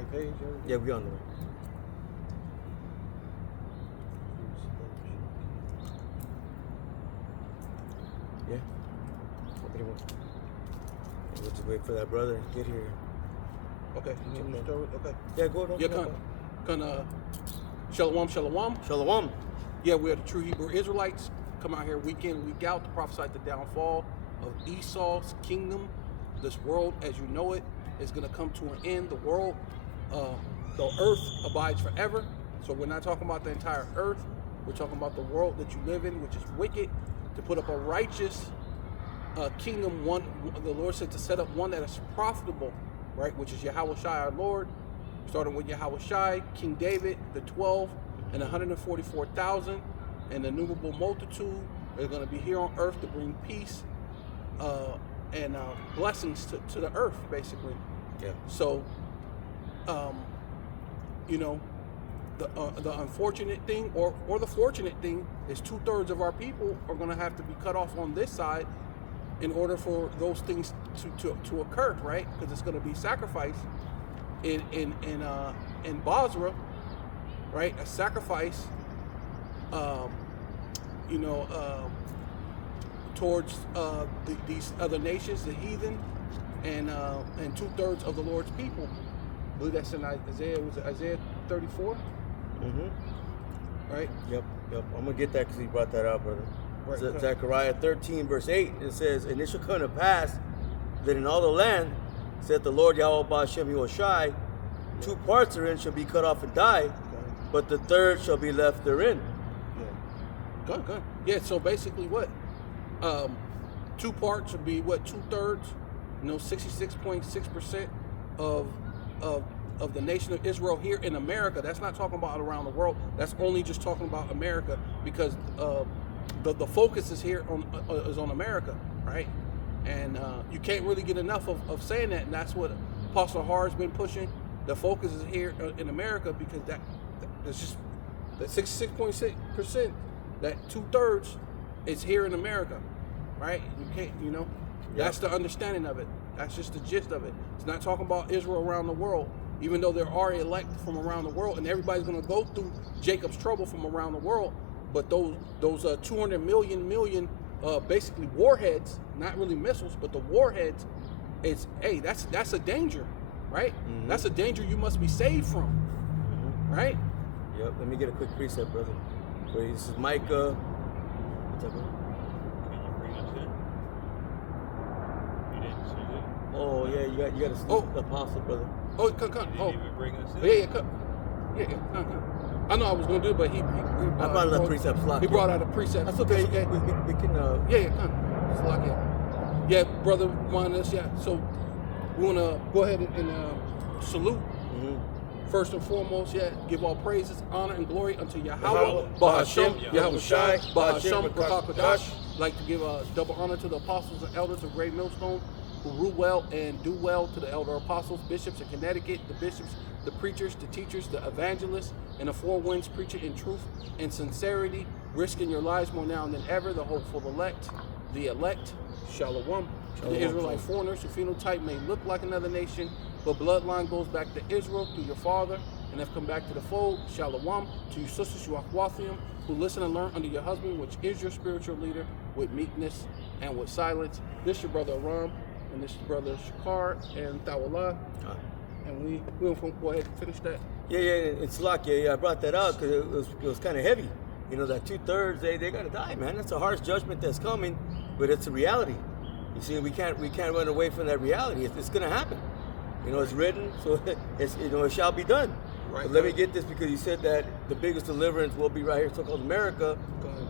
right page? Yeah, we on the way. Yeah. We'll just wait for that brother to get here. Okay. You need me to start with? Okay. Yeah, go ahead. Yeah, Shalom, shalom. Shalom. Yeah, we are the true Hebrew Israelites. Come out here week in, week out to prophesy the downfall of Esau's kingdom. This world, as you know it, is going to come to an end. The world, the earth abides forever. So we're not talking about the entire earth. We're talking about the world that you live in, which is wicked. To put up a righteous kingdom, one the Lord said to set up one that is profitable, right? Which is Yahweh Shai, our Lord. Starting with Yahweh Shai, King David, the 12 and 144,000, and the innumerable multitude are going to be here on earth to bring peace and blessings to the earth, basically. Yeah. So, you know, the unfortunate thing or the fortunate thing is 2/3 of our people are going to have to be cut off on this side in order for those things to occur, right? Because it's going to be sacrifice in Basra, right? A sacrifice, towards these other nations, the heathen, and 2/3 of the Lord's people. I believe that's in Isaiah. Was it Isaiah 34? Mm-hmm. Right. Yep. I'm gonna get that because he brought that out, brother. Right. Zechariah 13, verse 8. It says, "And it shall come to pass that in all the land, saith the Lord Yahweh Ba'ashem Yahushai, 2 parts therein shall be cut off and die, but the third shall be left therein." Yeah. Good. Yeah. So basically, what? 2 parts would be what? 2/3. 66.6% of the nation of Israel here in America. That's not talking about around the world. That's only just talking about America, because the focus is here on America, right? And you can't really get enough of saying that, and that's what Apostle Har has been pushing. The focus is here in America, because that's just that 66.6%, that 2/3 is here in America, right? You can't, that's the understanding of it. That's just the gist of it. It's not talking about Israel around the world, even though there are elect from around the world, and everybody's going to go through Jacob's trouble from around the world. But those 200 million basically warheads, not really missiles, but the warheads, that's a danger, right? Mm-hmm. That's a danger you must be saved from, right? Yep. Let me get a quick precept, brother. This is Micah. What's up, brother? Oh yeah, you got to sleep the apostle, brother. Oh, come. Oh, bring us in. yeah, come. Yeah, come. I know I was gonna do it, but he I brought a precept slot. He brought out a precept. That's okay. Okay. We can. Yeah, come. It's like it. Yeah, brother, Juanes. Yeah. So we wanna go ahead and salute. Mm-hmm. First and foremost, give all praises, honor, and glory unto Yahweh, Ba'ashem, Yahweh Shai, Ba'ashem, B'Hakadash. Like to give double honor to the apostles and elders of Great Millstone, who rule well and do well, to the elder apostles, bishops in Connecticut, the bishops, the preachers, the teachers, the evangelists, and the four winds preaching in truth and sincerity, risking your lives more now than ever, the hopeful elect, Shalom. The Israelite foreigners whose phenotype may look like another nation, but bloodline goes back to Israel through your father, and have come back to the fold. Shalom. To your sisters, you Achwathium, who listen and learn under your husband, which is your spiritual leader, with meekness and with silence. This your brother Aram, and this is brother Shakar and Thawallah. And we will go ahead and finish that. Yeah, it's like, I brought that out because it was kind of heavy. That 2/3, they gotta die, man. That's a harsh judgment that's coming, but it's a reality. You see, we can't run away from that reality. It's gonna happen. It's written, so it shall be done. Right. But let me get this, because you said that the biggest deliverance will be right here, so-called America.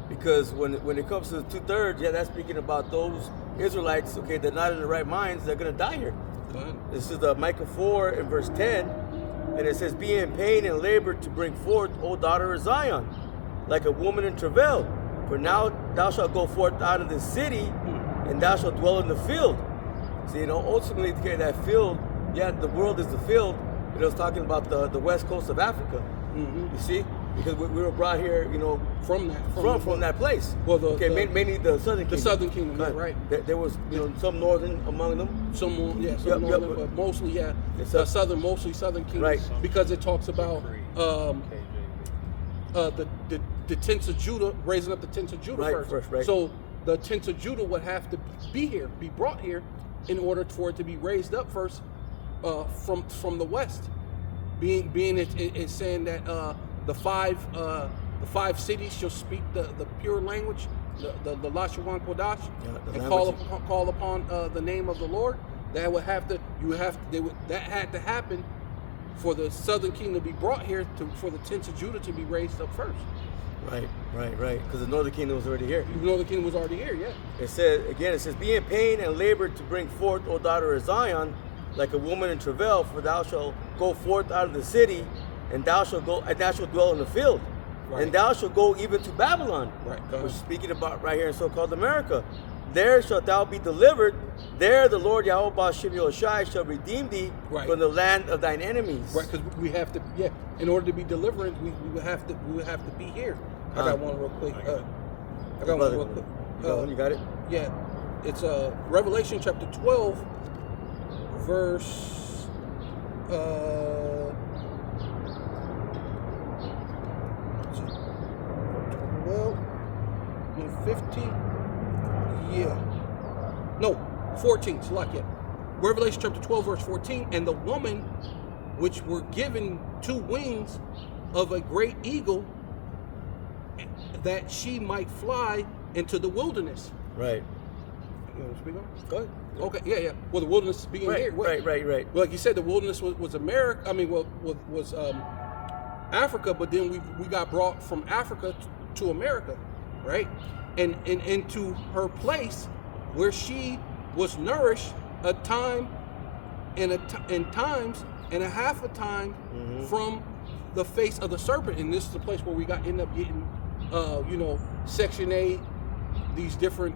Because when it comes to the 2/3, that's speaking about those Israelites, okay, they're not in the right minds, they're gonna die here. This is Micah 4 and verse 10, and it says, "Be in pain and labor to bring forth, O daughter of Zion, like a woman in travail. For now thou shalt go forth out of the city, and thou shalt dwell in the field." See, ultimately, that field, the world is the field. It was talking about the west coast of Africa. Mm-hmm. You see, because we were brought here, from that place. Well, mainly the southern kingdom. The southern kingdom, right? There was, some northern among them. Some northern, but mostly, southern, mostly southern kingdom, right? Because it talks about the tents of Judah, raising up the tents of Judah first. Right. So the tents of Judah would have to be brought here, in order for it to be raised up first, from the west. Being it's saying that the five cities shall speak the pure language, the Lashawan Kodash, and call upon the name of the Lord. That would have to that had to happen for the southern kingdom to be brought here, for the tents of Judah to be raised up first. Right. Because the northern kingdom was already here. The northern kingdom was already here, yeah. It says, be in pain and labor to bring forth, O daughter of Zion, like a woman in travail, for thou shalt go forth out of the city, and thou shalt dwell in the field. Right. And thou shalt go even to Babylon. Right. We're speaking about right here in so-called America. There shalt thou be delivered. There the Lord Yahweh Ba'ashem Yahushai shall redeem thee from the land of thine enemies. Right, because we have to, in order to be delivered, we would have to be here. I got one real quick. You got it? Yeah. It's Revelation chapter 12, verse 15. Yeah. No, 14. Salakia. Revelation chapter 12, verse 14. And the woman which were given 2 wings of a great eagle, that she might fly into the wilderness. Right. You want to speak on? Go ahead. Okay, yeah. Well, the wilderness being here. Right. Well, like you said, the wilderness was America. I mean, was Africa, but then we got brought from Africa to America, right? And into her place where she was nourished a time and times and a half a time from the face of the serpent. And this is the place where we end up getting, Section 8, these different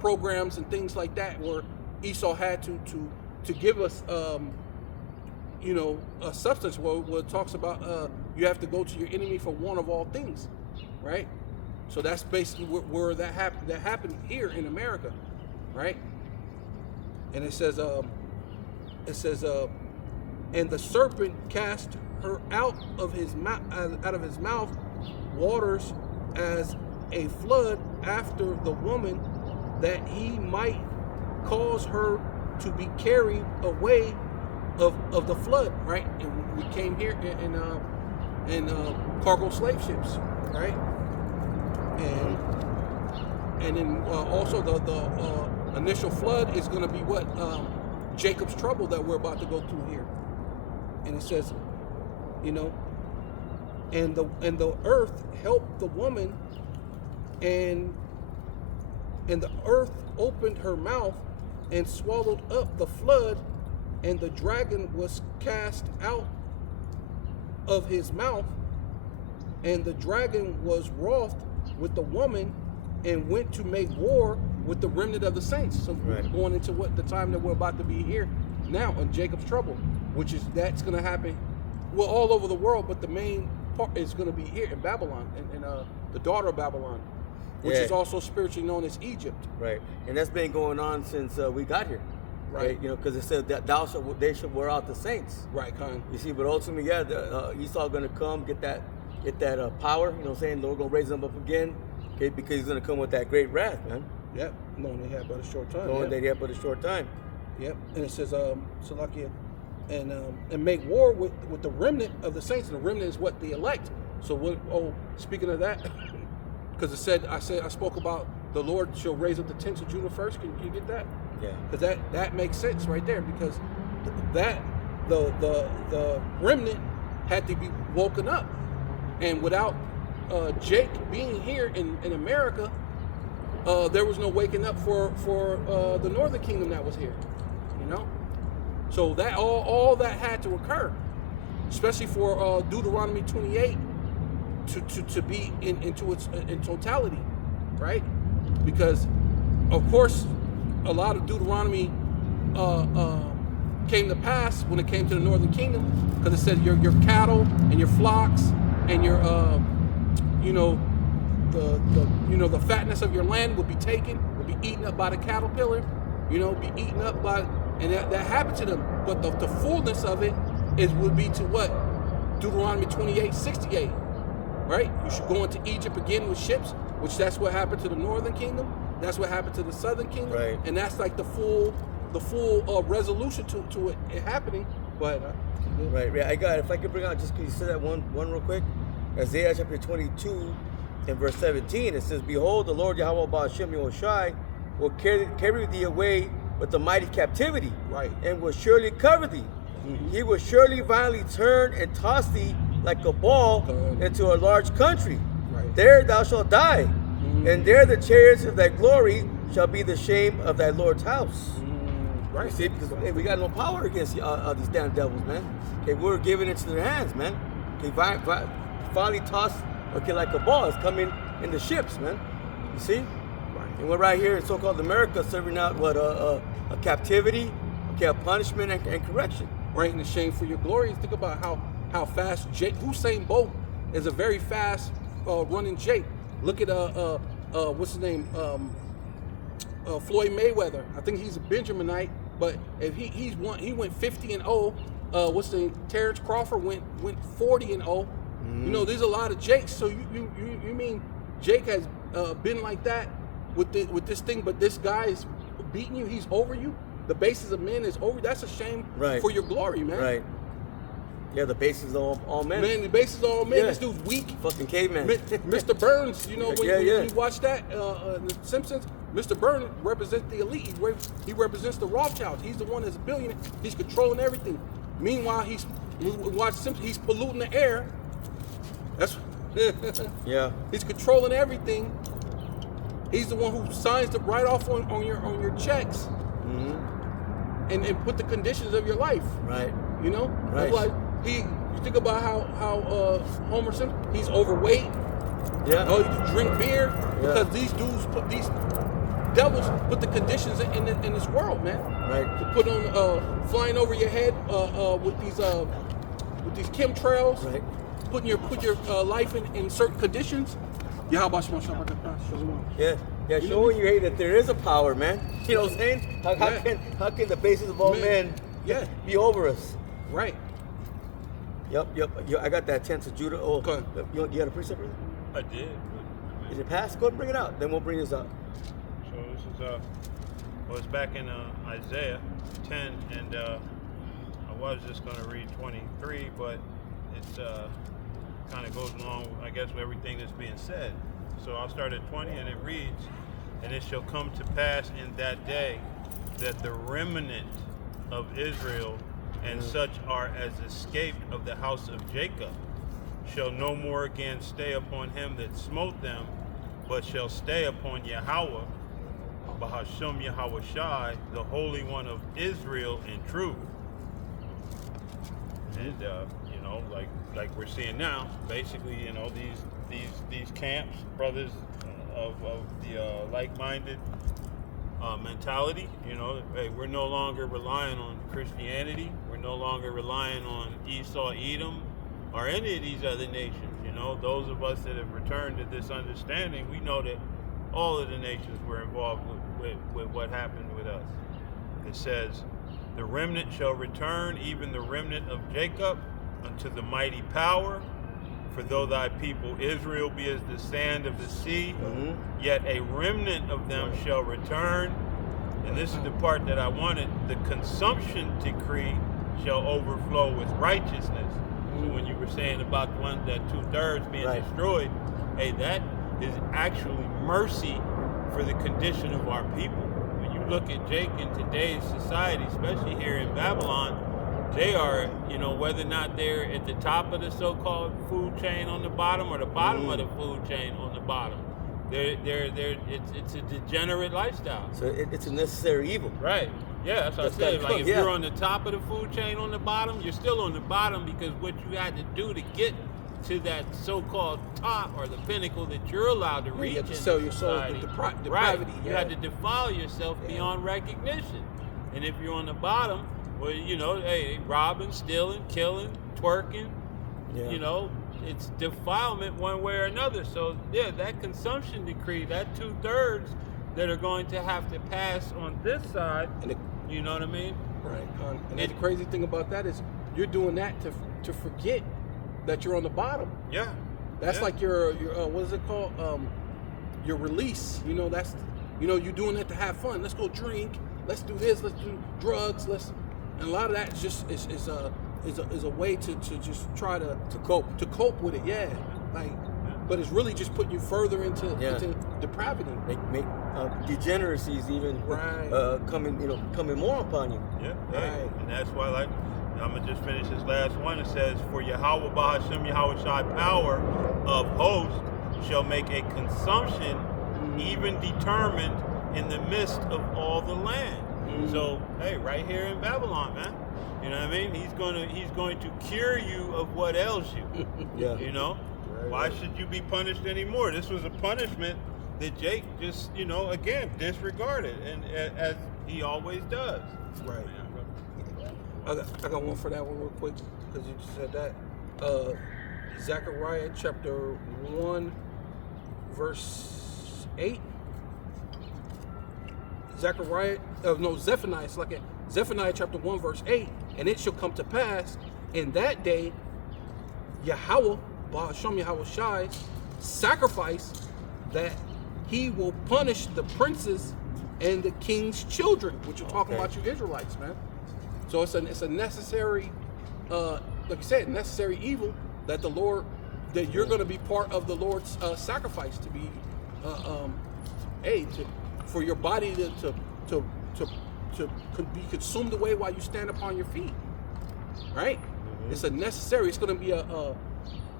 programs and things like that, where Esau had to give us, a substance where it talks about you have to go to your enemy for one of all things, right? So that's basically where that happened. That happened here in America, right? And it says, and the serpent cast her out of his mouth waters as a flood after the woman, that he might cause her to be carried away of the flood, right? And we came here in cargo slave ships, right? And then also the initial flood is going to be what Jacob's trouble that we're about to go through here. And it says, and the earth helped the woman, and the earth opened her mouth and swallowed up the flood, and the dragon was cast out of his mouth, and the dragon was wroth with the woman and went to make war with the remnant of the saints. So we're going into the time that we're about to be here now in Jacob's trouble, that's going to happen all over the world, but the main part is going to be here in Babylon, and the daughter of Babylon, which is also spiritually known as Egypt. Right, and that's been going on since we got here. Right, because it said that they should wear out the saints. Right, kind. You see, but ultimately, Esau going to come get that power. You know what I'm saying? Lord going to raise them up again. Okay, because he's going to come with that great wrath, man. Yep, knowing they have but a short time. Knowing they have but a short time. Yep, and it says, Salakia, and make war with the remnant of the saints. And the remnant is what? The elect. So speaking of that, because I spoke about the Lord shall raise up the tents of Judah first. Can you get that? Yeah. Because that makes sense right there, because that the remnant had to be woken up, and without Jake being here in America, there was no waking up for the northern kingdom that was here, So that all that had to occur, especially for Deuteronomy 28 to be in totality, right? Because of course a lot of Deuteronomy came to pass when it came to the northern kingdom, because it said your cattle and your flocks and your you know, the fatness of your land will be taken, will be eaten up by the caterpillar, be eaten up by, and that happened to them. But the fullness of it would be to what? Deuteronomy 28:68, right? You should go into Egypt again with ships, which that's what happened to the northern kingdom. That's what happened to the southern kingdom, right? And that's like the full resolution to it happening. But right. I got it. If I could bring out, just can you say that one real quick? Isaiah chapter 22 and verse 17. It says, "Behold, the Lord Yahweh Ba'ashem Yahushai will carry thee away with the mighty captivity, right, and will surely cover thee. He will surely violently turn and toss thee like a ball into a large country. Right. There thou shalt die, and there the chariots of thy glory shall be the shame of thy Lord's house." Right. You see, because we got no power against these damn devils, man. Okay, we're giving it to their hands, man. Okay, finally tossed, like a ball. It's coming in the ships, man. You see? Right. And we're right here in so-called America serving out what a captivity, a punishment and correction. Right, and the shame for your glory. Think about how fast Usain Bolt is a very fast running Jake. Look at what's his name? Floyd Mayweather. I think he's a Benjaminite, but if he went 50-0. What's the name? Terrence Crawford went 40-0. There's a lot of Jakes. So you mean Jake has been like that with this thing, but this guy is beating you. He's over you. The basis of men is over. That's a shame for your glory, man. Right. Yeah, the basis of all men. Man, the basis of all men. Yeah. This dude's weak. Fucking caveman. Mr. Burns, when you watch that, The Simpsons, Mr. Burns represents the elite. He represents the Rothschilds. He's the one that's a billionaire. He's controlling everything. Meanwhile, watch Simpsons. He's polluting the air. That's yeah. He's controlling everything. He's the one who signs the write off on your checks. And put the conditions of your life. Right. Right. Like you think about how Homer Simpson, he's overweight. Yeah. You drink beer because these devils put the conditions in this world, man. Right. To put on flying over your head with these chemtrails. Right. Put your life in certain conditions. Yeah. Yeah, showing you that there is a power, man. You know what I'm saying? How can the basis of all men be over us? Right. Yep. I got that 10th of Judah. Oh, okay. You got a precept? I did. Did it pass? Go ahead and bring it out. Then we'll bring this up. So this is it's back in Isaiah 10, and I was just going to read 23, but it's kind of goes along, I guess, with everything that's being said. So I'll start at 20, and it reads, "And it shall come to pass in that day that the remnant of Israel and such are as escaped of the house of Jacob shall no more again stay upon him that smote them, but shall stay upon Yahweh, Bahashem Yahushai, the Holy One of Israel in truth." And like we're seeing now, basically, these camps, brothers of the like-minded mentality. Hey, we're no longer relying on Christianity. We're no longer relying on Esau, Edom, or any of these other nations. Those of us that have returned to this understanding, we know that all of the nations were involved with what happened with us. It says, "The remnant shall return, even the remnant of Jacob, unto the mighty power. For though thy people Israel be as the sand of the sea, yet a remnant of them shall return." And this is the part that I wanted. "The consumption decree shall overflow with righteousness." So when you were saying about the one that 2/3 being destroyed, hey, that is actually mercy for the condition of our people. When you look at Jake in today's society, especially here in Babylon, they are, whether or not they're at the top of the so-called food chain on the bottom or the bottom of the food chain on the bottom. It's a degenerate lifestyle. So it's a necessary evil. Right. Yeah, that's what I said. Like if you're on the top of the food chain on the bottom, you're still on the bottom because what you had to do to get to that so-called top or the pinnacle that you're allowed to reach. You have to sell your soul to depravity. Right. You had to defile yourself beyond recognition. And if you're on the bottom, well, hey, robbing, stealing, killing, twerking, it's defilement one way or another. So yeah, that consumption decree, that 2/3 that are going to have to pass on this side, And you know what I mean? right. And the crazy thing about that is you're doing that to forget that you're on the bottom. Yeah. That's Yeah. like your what is it called? Your release. You know, that's you're doing that to have fun. Let's go drink. Let's do this. Let's do drugs. And a lot of that is just is a way to just try to cope with it. Yeah, like, but it's really just putting you further into depravity. Make degeneracies even Right. coming more upon you. Yeah, Right. hey, and that's why, like, I'm gonna just finish this last one. It says, "For Yahweh Bahashem Yahweh Shai power of hosts shall make a consumption even determined in the midst of all the land." So, hey, right here in Babylon, man, you know what I mean? He's going to cure you of what ails you. Yeah. You know, why should you be punished anymore? This was a punishment that Jake just, again, disregarded, and as he always does. Right. I got one for that one real quick because you just said that. Zechariah chapter 1 verse 8. Zephaniah. It's like Zephaniah chapter 1 verse 8. And it shall come to pass in that day, Yahweh, Bahashem Yahweh Shai, sacrifice that he will punish the princes and the king's children, which are talking about you Israelites, man. So it's a necessary, like you said, necessary evil that the Lord, that you're going to be part of the Lord's sacrifice to be, for your body to be consumed away while you stand upon your feet, right? It's a necessary. It's going to be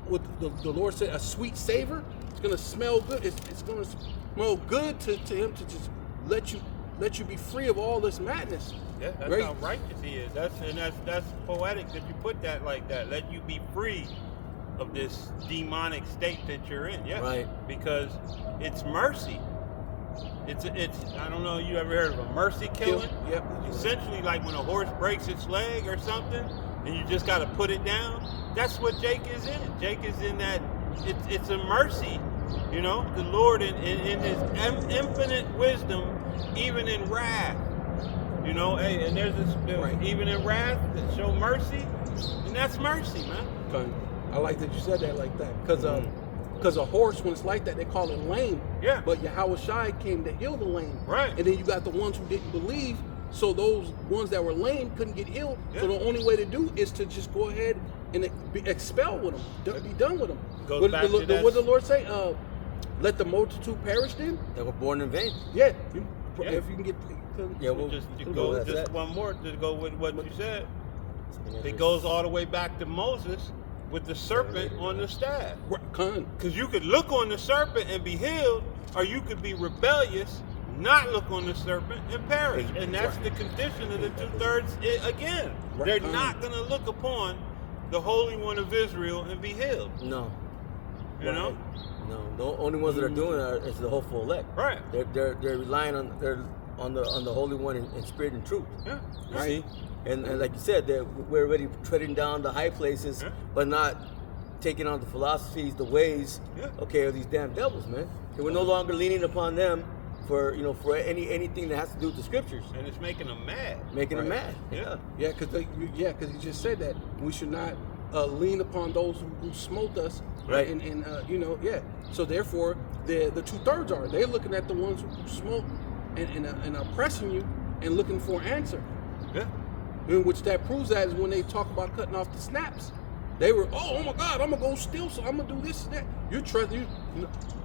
what the Lord said, a sweet savor. It's going to smell good. It's going to smell good to him to just let you be free of all this madness. Yeah, that's right? how righteous he is. That's poetic that you put that like that. Let you be free of this demonic state that you're in. Yeah, Right. Because it's mercy. It's I don't know. You ever heard of a mercy killing? Yep. Essentially, like when a horse breaks its leg or something, and you just got to put it down. That's what Jake is in. Jake is in that. It's a mercy. You know, the Lord in His infinite wisdom, even in wrath. You know, hey, and there's even in wrath that show mercy, and that's mercy, man. I like that you said that like that, because a horse, when it's like that, they call it lame. Yeah. But Yahweh Shai came to heal the lame. Right. And then you got the ones who didn't believe, so those ones that were lame couldn't get healed. Yeah. So the only way to do is to just go ahead and expel with them, be done with them. Goes back to that. What did the Lord say? Let the multitude perish then? That were born in vain. Yeah. Yeah. If you can get... Yeah, well, Just one more to go with what you said. It goes all the way back to Moses with the serpent on the staff. Because you could look on the serpent and be healed, or you could be rebellious, not look on the serpent and perish. And that's the condition of the 2/3 again. They're not going to look upon the Holy One of Israel and be healed. No. You know? No. The only ones that are doing it is the hopeful elect. Right. They're relying on the Holy One in spirit and truth. Yeah. You see? And like you said, we're already treading down the high places, but not taking on the philosophies, the ways, of these damn devils, man. And we're no longer leaning upon them for anything that has to do with the scriptures. And it's making them mad. Making them mad. Yeah. Yeah, because you just said that we should not lean upon those who smote us, Right. And So therefore, the 2/3 are they're looking at the ones who smoke and oppressing you and looking for an answer. Yeah. In which that proves that is when they talk about cutting off the snaps. They were, oh my God, I'm gonna go steal, so I'm gonna do this and that.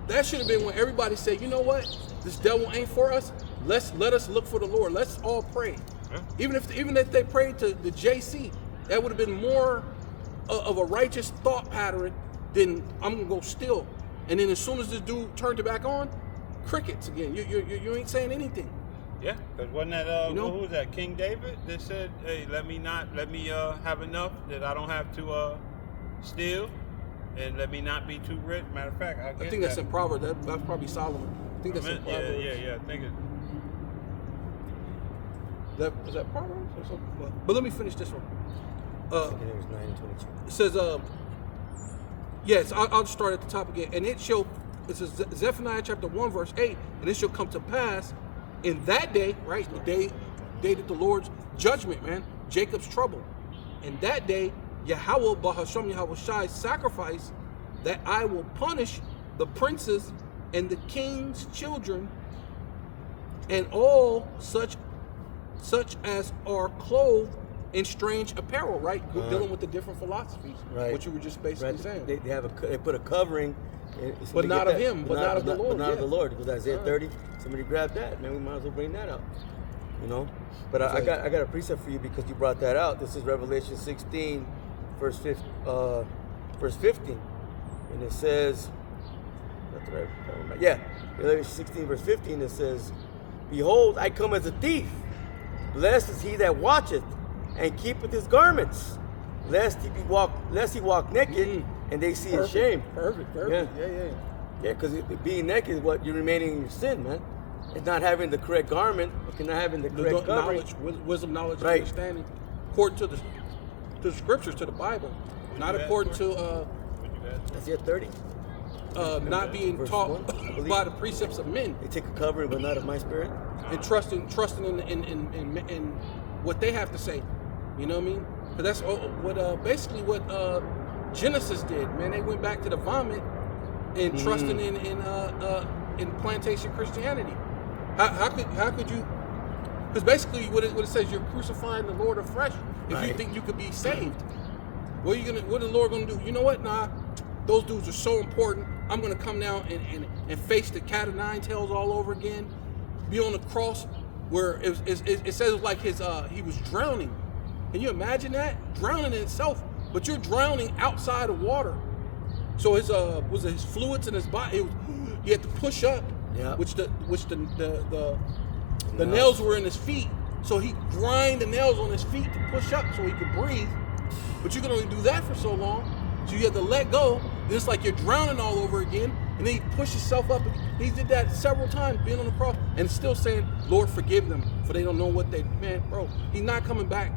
That should have been when everybody said, you know what, this devil ain't for us. Let us look for the Lord. Let's all pray. Yeah. Even if they prayed to the JC, that would have been more of a righteous thought pattern than I'm gonna go steal. And then as soon as this dude turned it back on, crickets again. You ain't saying anything. Yeah, because wasn't that who was that? King David that said, "Hey, let me have enough that I don't have to steal, and let me not be too rich." Matter of fact, I think that's in Proverbs. That's probably Solomon. I think that's in Proverbs. Yeah. I think it. Is that Proverbs or something? But let me finish this one. I think it was 9:22. It says, Yes, I'll just start at the top again. And it shall, it says Zephaniah chapter 1, verse 8, and it shall come to pass in that day, right? The day that the Lord's judgment, man, Jacob's trouble. In that day, Yahweh Bahasham Yahweh Shai sacrifice that I will punish the princes and the king's children and all such as are clothed in strange apparel, right? We're dealing with the different philosophies, Right. what you were just basically saying. They put a covering, so But we not get of him, but not of the Lord, But not of yeah. the Lord. Because Isaiah Right. 30, somebody grabbed that, man. We might as well bring that out, you know. But I Exactly. got a precept for you because you brought that out. This is Revelation 16, verse 15, and it says, Revelation 16, verse 15. It says, "Behold, I come as a thief. Blessed is he that watcheth and keepeth his garments, lest he walk naked, and they see his shame." Perfect. Yeah. Yeah. Yeah, because being naked is what you're remaining in your sin, man. It's not having the correct garment, or not having the correct covering. Knowledge, wisdom, knowledge, Right. understanding, according to the scriptures, to the Bible, not you add according for it? to Would you add? Isaiah 30. not being Verse taught 1, I believe. by the precepts of men, They take a covering, but not of my spirit. and trusting in what they have to say. You know what I mean? But that's basically what Genesis did. Man, they went back to the vomit and trusting in plantation Christianity. How could you? Because basically, what it says, you're crucifying the Lord afresh if you Right. think you could be saved. What the Lord gonna do? You know what? Nah, those dudes are so important. I'm gonna come down and face the cat of nine tails all over again. Be on the cross where it says it was like he was drowning. Can you imagine that? Drowning in itself, but you're drowning outside of water. So his fluids in his body, he had to push up, Yeah. which the nails were in his feet. So he grind the nails on his feet to push up so he could breathe. But you can only do that for so long. So you have to let go. Then it's like you're drowning all over again. And then he pushed himself up. He did that several times, being on the cross, and still saying, "Lord, forgive them, for they don't know what they." Man, bro, he's not coming back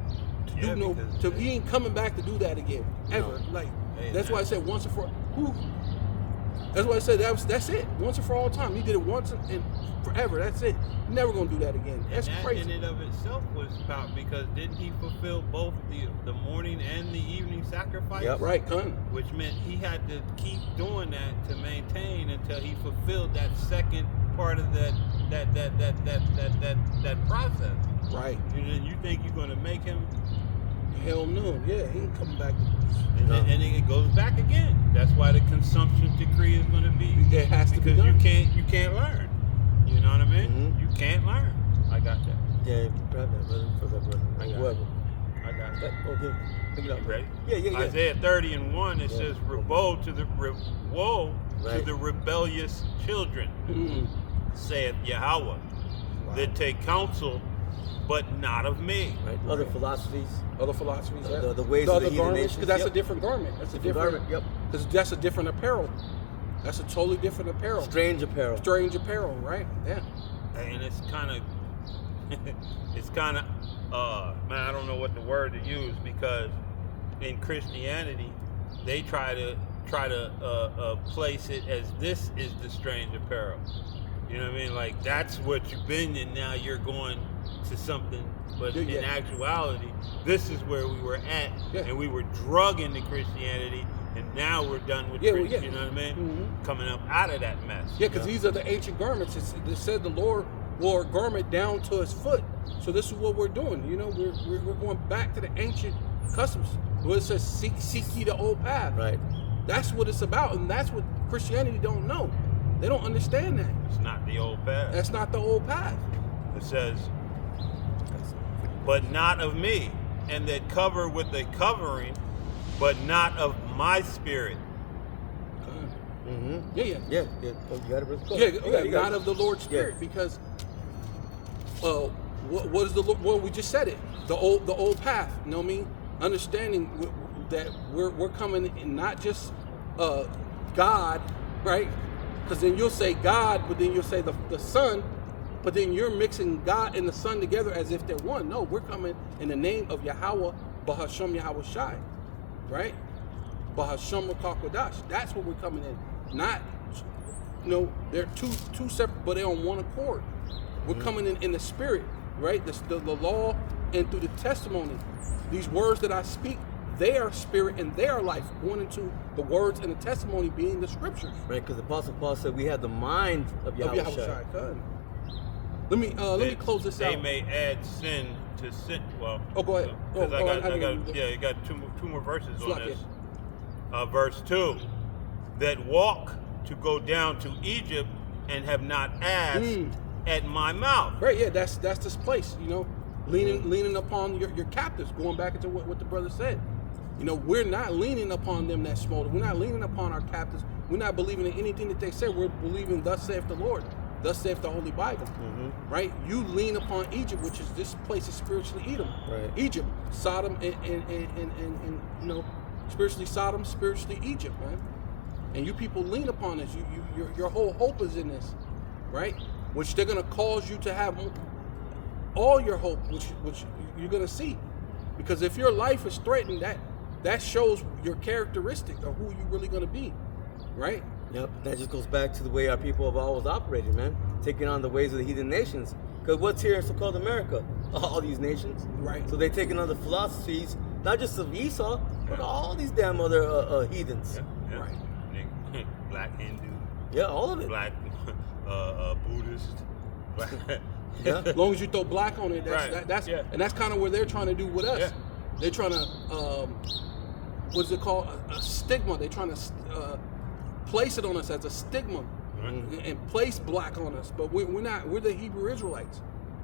to Yeah, do no. because- He ain't coming back to do that again, ever. Like Hey, that's man. why I said once and for. Whew. That's why I said that's it. Once and for all time. He did it once and forever. That's it. Never gonna do that again. That's And that crazy. in and of itself was powerful because didn't he fulfill both the morning and the evening sacrifice? Yep. Right, Con. Which meant he had to keep doing that to maintain until he fulfilled that second part of that process. Right. You think you're gonna make him, Hell no. Yeah, he ain't coming back. and, No. then it goes back again. That's why the consumption decree is gonna be. It has to be because done. you can't learn. You know what I mean? Mhm. You can't learn. I got that. Yeah, grab that, brother. For that, brother. I got Whoever. I got that. Okay. Pick it up. You ready? Yeah. Isaiah 30:1, it Yeah. says, woe to Right. the rebellious children, Mm-mm. saith Yahweh, that take counsel, but not of me. Right. Other philosophies. Other philosophies. Yeah. The ways of other the heathen garments, nations. because that's Yep. a different garment. That's a Different different. garment, yep. Because that's a different apparel. That's a totally different apparel. Strange apparel. Strange apparel, right? Yeah. And it's kind of, man, I don't know what the word to use, because in Christianity, they try to place it as this is the strange apparel. You know what I mean? Like, that's what you've been in, now you're going to something. But Yeah. in actuality, this is where we were at, Yeah. and we were drug into Christianity, and now we're done with Yeah, well, Christianity. yeah. You know what I mean? Mhm. Coming up out of that mess. Yeah, because these are the ancient garments. It said the Lord wore a garment down to his foot. So this is what we're doing. You know, we're going back to the ancient customs. Where it says, seek ye the old path. Right. That's what it's about, and that's what Christianity don't know. They don't understand that. It's not the old path. That's not the old path. It says, but not of me, and that cover with a covering, but not of my spirit. Mm-hmm. Yeah. Yeah. Yeah. Oh, you got it, brother. Go Yeah, ahead. yeah, You got not it. of the Lord's Spirit, because what is the Lord? Well, we just said it. The old path. You know what I mean? Understanding that we're coming in not just God, right? Because then you'll say God, but then you'll say the Son, but then you're mixing God and the Son together as if they're one. No, we're coming in the name of Yahweh, Bahasham Yahweh Shai, right? Bahasham Rakakwadash. That's what we're coming in. Not, they're two separate, but they're on one accord. We're coming in the spirit, right? The law and through the testimony. These words that I speak, they are spirit and they are life, going into the words and the testimony being the scriptures. Right, because the Apostle Paul said we have the mind of Yahushua. Let me close this out. They may add sin to sin. Well, go ahead. Because you got two more verses on this. Verse 2, that walk to go down to Egypt and have not asked at my mouth. Right, yeah, that's this place, leaning upon your captives, going back into what the brother said. We're not leaning upon them that smolder. We're not leaning upon our captives. We're not believing in anything that they say. We're believing, thus saith the Lord. Thus saith the Holy Bible. Right? You lean upon Egypt, which is this place is spiritually Edom. Right. Egypt, Sodom, and spiritually Sodom, spiritually Egypt, man. And you people lean upon this. Your whole hope is in this, right? Which they're gonna cause you to have all your hope, which you're gonna see, because if your life is threatened, that shows your characteristic of who you're really gonna be, right? Yep, that just goes back to the way our people have always operated, man. Taking on the ways of the heathen nations. Because what's here in so-called America? All these nations. Right. So they're taking on the philosophies, not just of Esau, but all these damn other heathens. Yeah. Right. Black Hindu. Yeah, all of it. Black Buddhist. Black, Yeah. As long as you throw black on it, that's Yeah. and that's kind of what they're trying to do with us. Yeah. They're trying to, what's it called? A stigma. They're trying to place it on us as a stigma and place black on us. But we're not. We're the Hebrew Israelites.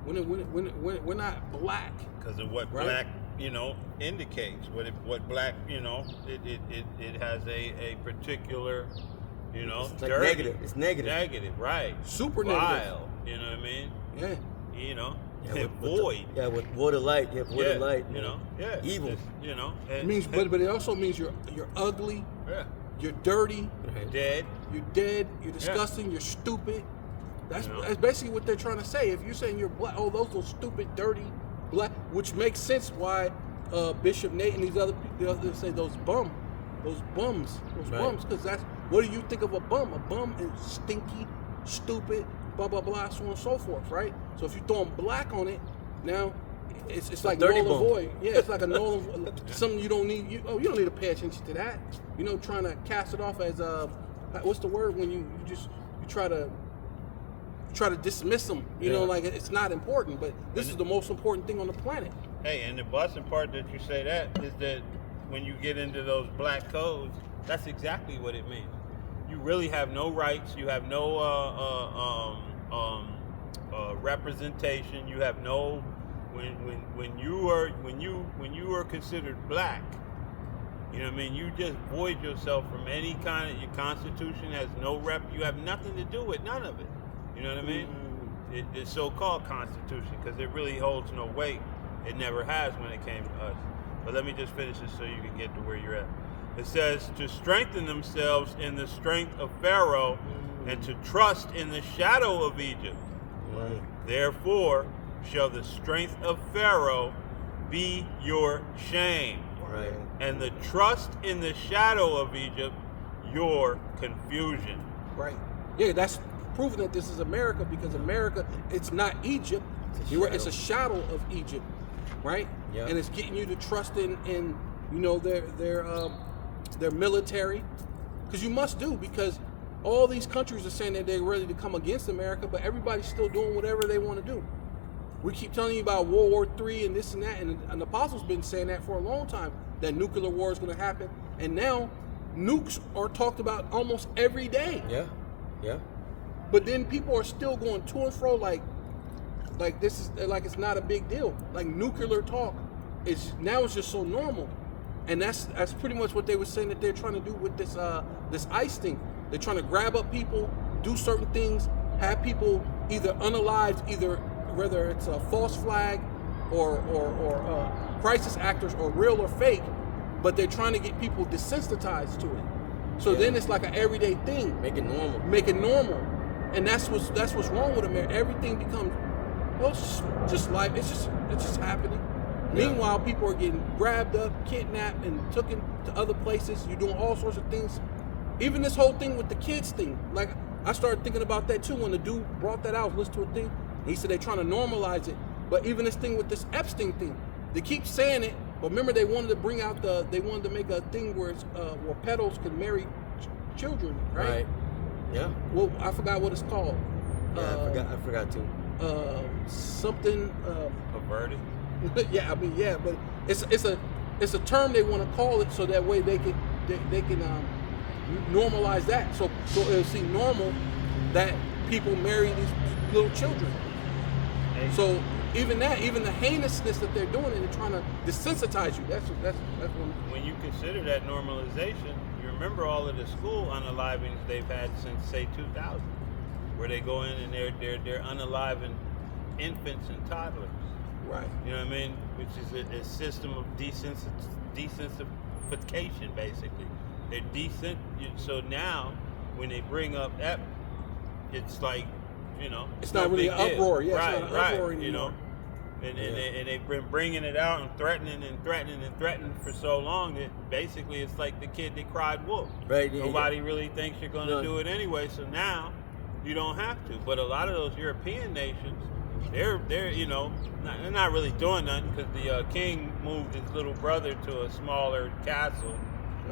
We're not black. Because of what right? black, indicates. What black, it has a particular, It's like dirty, negative. It's negative. Negative, right? Super Vile, negative. you know what I mean? Yeah. Void. With water light. Yeah, water light. Evil. It means, but it also means you're ugly. Yeah. You're dirty. Dead. You're dead. You're disgusting. You're stupid. That's basically what they're trying to say. If you're saying you're black, those are stupid, dirty, black, which makes sense why Bishop Nate and these other people they say those bums, because that's what do you think of a bum? A bum is stinky, stupid, blah blah blah, so on and so forth, right? So if you throw black on it, now it's like null and void. Yeah, it's like a null and something you don't need. You don't need to pay attention to that. Trying to cast it off as what's the word when you try to dismiss them. Like it's not important, but this is the most important thing on the planet. Hey, and the busting part that you say that is that when you get into those black codes, that's exactly what it means. You really have no rights. You have no representation. You have no when you are considered black. You know what I mean? You just void yourself from any kind of, your constitution has no rep. You have nothing to do with none of it. You know what I mean? The so-called constitution, because it really holds no weight. It never has when it came to us. But let me just finish this so you can get to where you're at. It says to strengthen themselves in the strength of Pharaoh and to trust in the shadow of Egypt. Right. Therefore shall the strength of Pharaoh be your shame. Right. And the trust in the shadow of Egypt, your confusion. Right. Yeah, that's proving that this is America, because America, it's not Egypt. It's a shadow of Egypt, right? Yeah. And it's getting you to trust in their military, because you must do, because all these countries are saying that they're ready to come against America, but everybody's still doing whatever they want to do. We keep telling you about World War III and this and that, and the apostles been saying that for a long time, that nuclear war is going to happen, and now nukes are talked about almost every day. Yeah. But then people are still going to and fro like this is like it's not a big deal. Like nuclear talk is now it's just so normal, and that's pretty much what they were saying that they're trying to do with this ICE thing. They're trying to grab up people, do certain things, have people either unalived, whether it's a false flag or crisis actors or real or fake, but they're trying to get people desensitized to it. So then it's like an everyday thing. Make it normal. And that's what's wrong with America. Everything becomes, it's just life. It's just happening. Meanwhile, people are getting grabbed up, kidnapped, and taken to other places. You're doing all sorts of things. Even this whole thing with the kids thing. Like, I started thinking about that too when the dude brought that out. I was listening to a thing. He said they're trying to normalize it. But even this thing with this Epstein thing, they keep saying it. But remember, they wanted to bring out they wanted to make a thing where pedos can marry children, right? Right. Yeah. Well, I forgot what it's called. Yeah, I forgot too. Something. Perverted. Yeah, I mean, yeah, but it's a term they want to call it so that way they can normalize that. So it'll seem normal that people marry these little children. Hey. So even the heinousness that they're doing, and they're trying to desensitize you. That's When you consider that normalization, you remember all of the school unalivings they've had since say 2000, where they go in and they're unaliving infants and toddlers. right. You know what I mean? Which is a system of desensitification, basically. They're decent. So now, when they bring up Ep, it's like, you know, It's not really an uproar. Yeah, right, it's not an right. uproar You know, anymore. and they've been bringing it out and threatening for so long that basically it's like the kid that cried wolf. Right. Yeah, Nobody really thinks you're going to No. do it anyway. So now you don't have to. But a lot of those European nations, they're they're not really doing nothing because the king moved his little brother to a smaller castle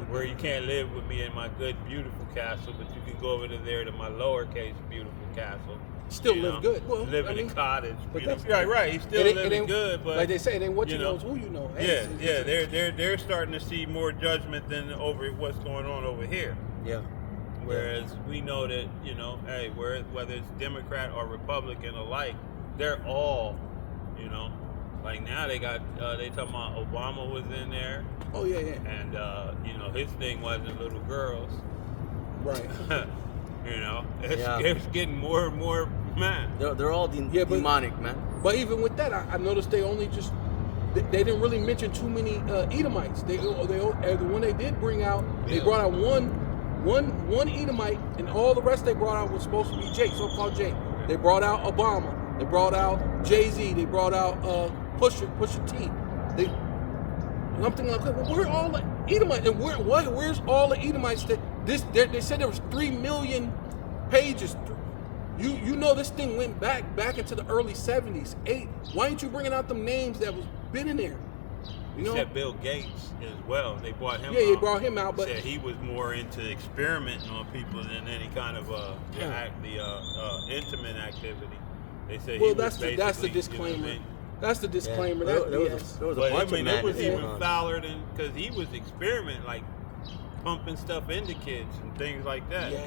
where you can't live with me in my good beautiful castle, but you can go over there to my lowercase beautiful castle. Still you live know, good. Well, live I in mean, a cottage. but You know, that's- right. He's still it living ain't good, but like they say, it ain't what you know, know, it's who you know. yeah, It's- they're starting to see more judgment than over what's going on over here. Yeah. Whereas we know that, you know, hey, whether it's Democrat or Republican alike, they're all, you know, like now they got, they talking about Obama was in there, Oh yeah, yeah. and, you know, his thing wasn't little girls. Right. You know, it's, Yeah. it's getting more and more, man. They're all Yeah, but- demonic, man. But even with that, I noticed they only just they didn't really mention too many Edomites. They when they did bring out, they Yeah. brought out one Edomite, and all the rest they brought out was supposed to be Jake, so-called Jake. They brought out Obama. They brought out Jay-Z. They brought out Pusha T. And I'm thinking, like, well, where are all the Edomites? And where's all the Edomites that they said there was 3 million pages. You know this thing went back into the early 70s. Why ain't you bringing out them names that was been in there? You know? Except Bill Gates as well. They brought him out. Yeah, they brought him out, but said he was more into experimenting on people than any kind of intimate activity. They say well, he was that's the basically, disclaimer. You know what I mean? That's the disclaimer. Yeah. That's There BS. was a But bunch I mean, of it was madness even going on. fouler than because he was experimenting, like pumping stuff into kids and things like that. Yeah,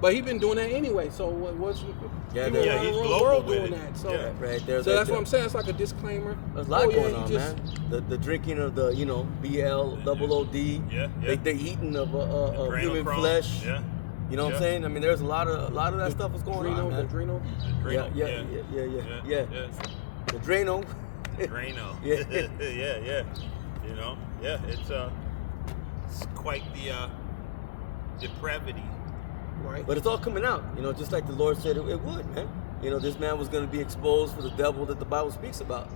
but he been doing that anyway. So what's Yeah, people yeah, around he's the global world with doing it. that? So, Yeah. Right there. so that's what I'm saying. It's like a disclaimer. There's a lot Oh, yeah, going he on, just- man. The drinking of the, BL, double OD. Yeah, yeah. The eating of human Adrenochrome, flesh. Yeah. You know what I'm Yeah. saying? I mean, there's a lot of that stuff is going Drano, on, the man. Drano. Adrenal, Yeah. The Drano. Drano. Yeah. yeah. You know, yeah, it's quite the depravity. Right. But it's all coming out, just like the Lord said it would, man. This man was going to be exposed for the devil that the Bible speaks about.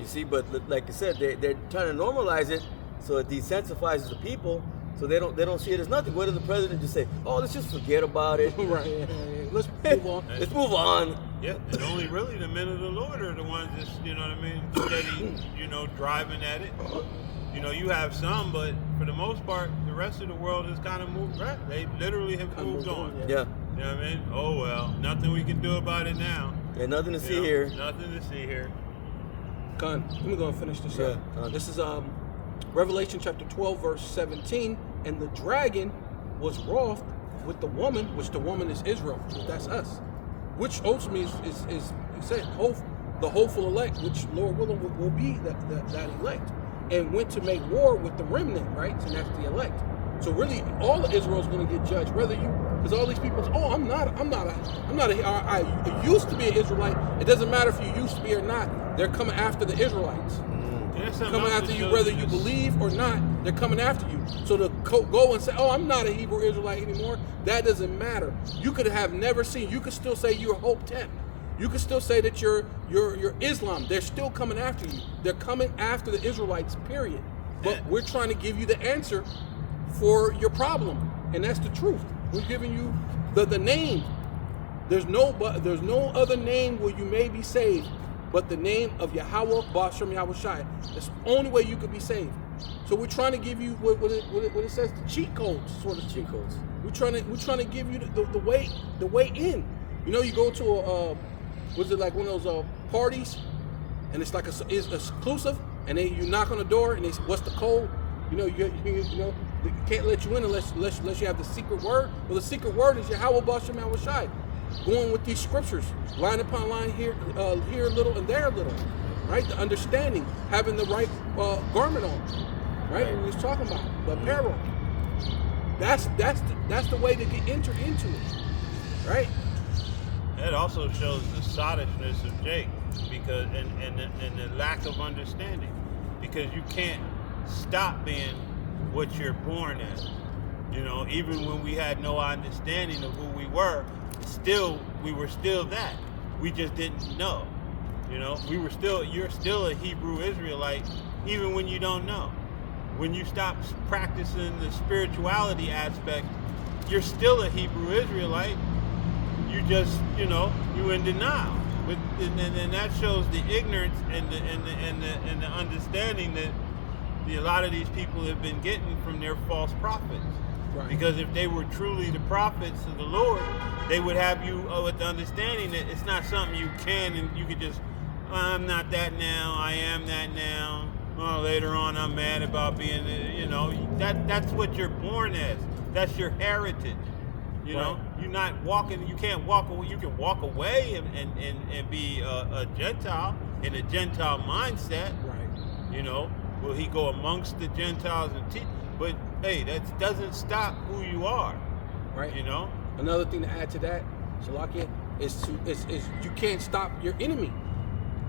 You see, but like I said, they're trying to normalize it so it desensitizes the people, so they don't see it as nothing. What did the president just say? Oh, let's just forget about it. right. Yeah. Let's move on. Let's move on. Yeah, and only really the men of the Lord are the ones that's, you know what I mean, steady, driving at it. You have some, but for the most part, the rest of the world has kind of moved, right? They literally have moved on. Yeah. You know what I mean? Oh, well, nothing we can do about it now. Yeah, nothing to You see know, here. Nothing to see here. Con, let me go and finish this Yeah, up. con. This is Revelation chapter 12, verse 17. And the dragon was wroth with the woman, which the woman is Israel, which that's us. Which ultimately is he said, the hopeful elect, which Lord willing will be that elect, and went to make war with the remnant, right? And that's the elect. So really, all of Israel is going to get judged. Whether you, because all these people, I used to be an Israelite. It doesn't matter if you used to be or not. They're coming after the Israelites. Yeah, that's something Coming else after that you, shows whether you this- believe or not. They're coming after you. So to go and say, "Oh, I'm not a Hebrew Israelite anymore," that doesn't matter. You could have never seen. You could still say you're Hope 10. You can still say that you're Islam. They're still coming after you. They're coming after the Israelites, period. But we're trying to give you the answer for your problem, and that's the truth. We're giving you the name. There's no other name where you may be saved but the name of Yahweh Ba'ashem Yahweh Shai. That's the only way you could be saved. So we're trying to give you what it says, the cheat codes, sort of cheat codes. We're trying to give you the way in. You know, you go to a was it like one of those parties, and it's like it's exclusive, and then you knock on the door and they say, "What's the code?" You know, you they can't let you in unless you have the secret word. Well, the secret word is Yahweh Ba'ashem Yahweh Shai. Going with these scriptures, line upon line, here a little and there a little, right? The understanding, having the right garment on, right? We was talking about the apparel. That's the way to get entered into it, right? It also shows the sottishness of Jake, because and the lack of understanding, because you can't stop being what you're born as. You know, even when we had no understanding of who we were, we were still that. We just didn't know. You know, you're still a Hebrew Israelite, even when you don't know. When you stop practicing the spirituality aspect, you're still a Hebrew Israelite. You just, you in denial. And that shows the ignorance and the understanding that a lot of these people have been getting from their false prophets. Right. Because if they were truly the prophets of the Lord, they would have you with the understanding that it's not something you can and you could just, I'm not that now, I am that now. Well, later on I'm mad about being, that's what you're born as. That's your heritage. You know, you're not walking, you can't walk away, you can walk away and be a Gentile in a Gentile mindset. Right. Will he go amongst the Gentiles and teach? But hey, that doesn't stop who you are. Right. Another thing to add to that, Shalakia, is you can't stop your enemy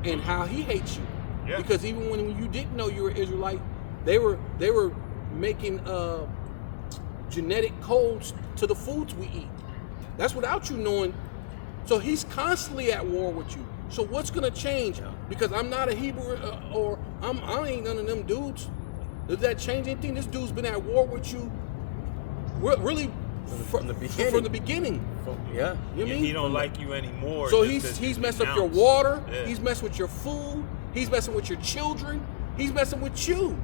and how he hates you. Yeah. Because even when you didn't know you were Israelite, they were making genetic codes to the foods we eat. That's without you knowing. So he's constantly at war with you. So what's gonna change? Because I'm not a Hebrew or I ain't none of them dudes. Does that change anything? This dude's been at war with you really from the beginning. Yeah. You know what I mean? He don't like you anymore. So he's messed up your water. Yeah. He's messed with your food. He's messing with your children. He's messing with you.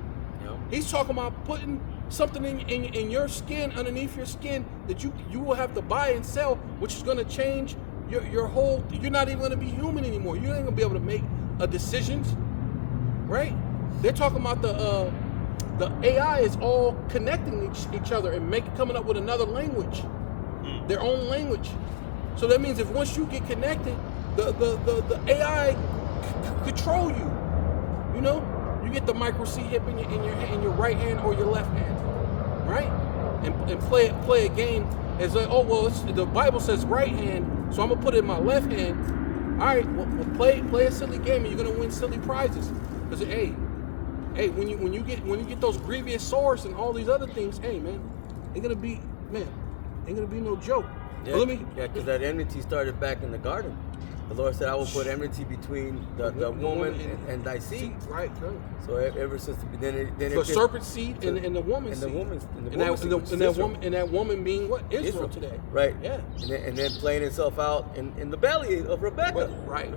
Yeah. He's talking about putting something in your skin, underneath your skin, that you will have to buy and sell, which is going to change your whole. You're not even going to be human anymore. You ain't going to be able to make decisions, right? They're talking about the AI is all connecting each other and coming up with another language, their own language. So that means if once you get connected, the AI control you. You get the micro C hip in your right hand or your left hand, right? And play a game. It's like, the Bible says right hand, so I'm gonna put it in my left hand. All right, well play a silly game and you're gonna win silly prizes. Because hey, when you get those grievous swords and all these other things, hey man, ain't gonna be no joke. Yeah, because that enmity started back in the garden. The Lord said, "I will put enmity between the woman and thy seed." Right. So ever since then the serpent seed and the woman's seed. And that woman being what? Israel today. Right. Yeah. And then playing itself out in the belly of Rebecca. Right.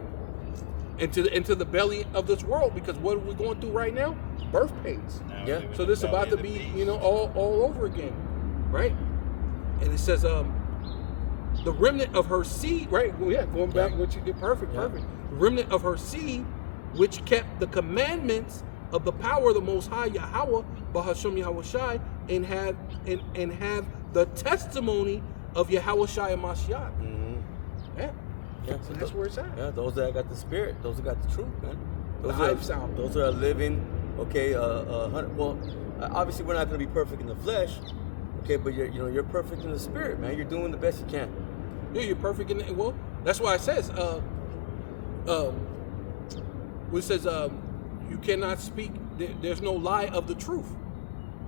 Into the belly of this world, because what are we going through right now? Birth pains. Yeah. So this is about to be, all over again, right? And it says, the remnant of her seed, right? Well, yeah, going back what you did, perfect. The remnant of her seed, which kept the commandments of the power of the Most High Yahweh, Ba'ashem Yahweh Shai, and have the testimony of Yahweh Shai and Mashiach. Mm-hmm. Yeah. So that's where it's at. Yeah, those that got the spirit, those that got the truth, man. Those are living. Okay. Obviously we're not going to be perfect in the flesh. Okay, but you're perfect in the spirit, man. You're doing the best you can. Yeah, you're perfect in well. That's why it says, you cannot speak. There's no lie of the truth.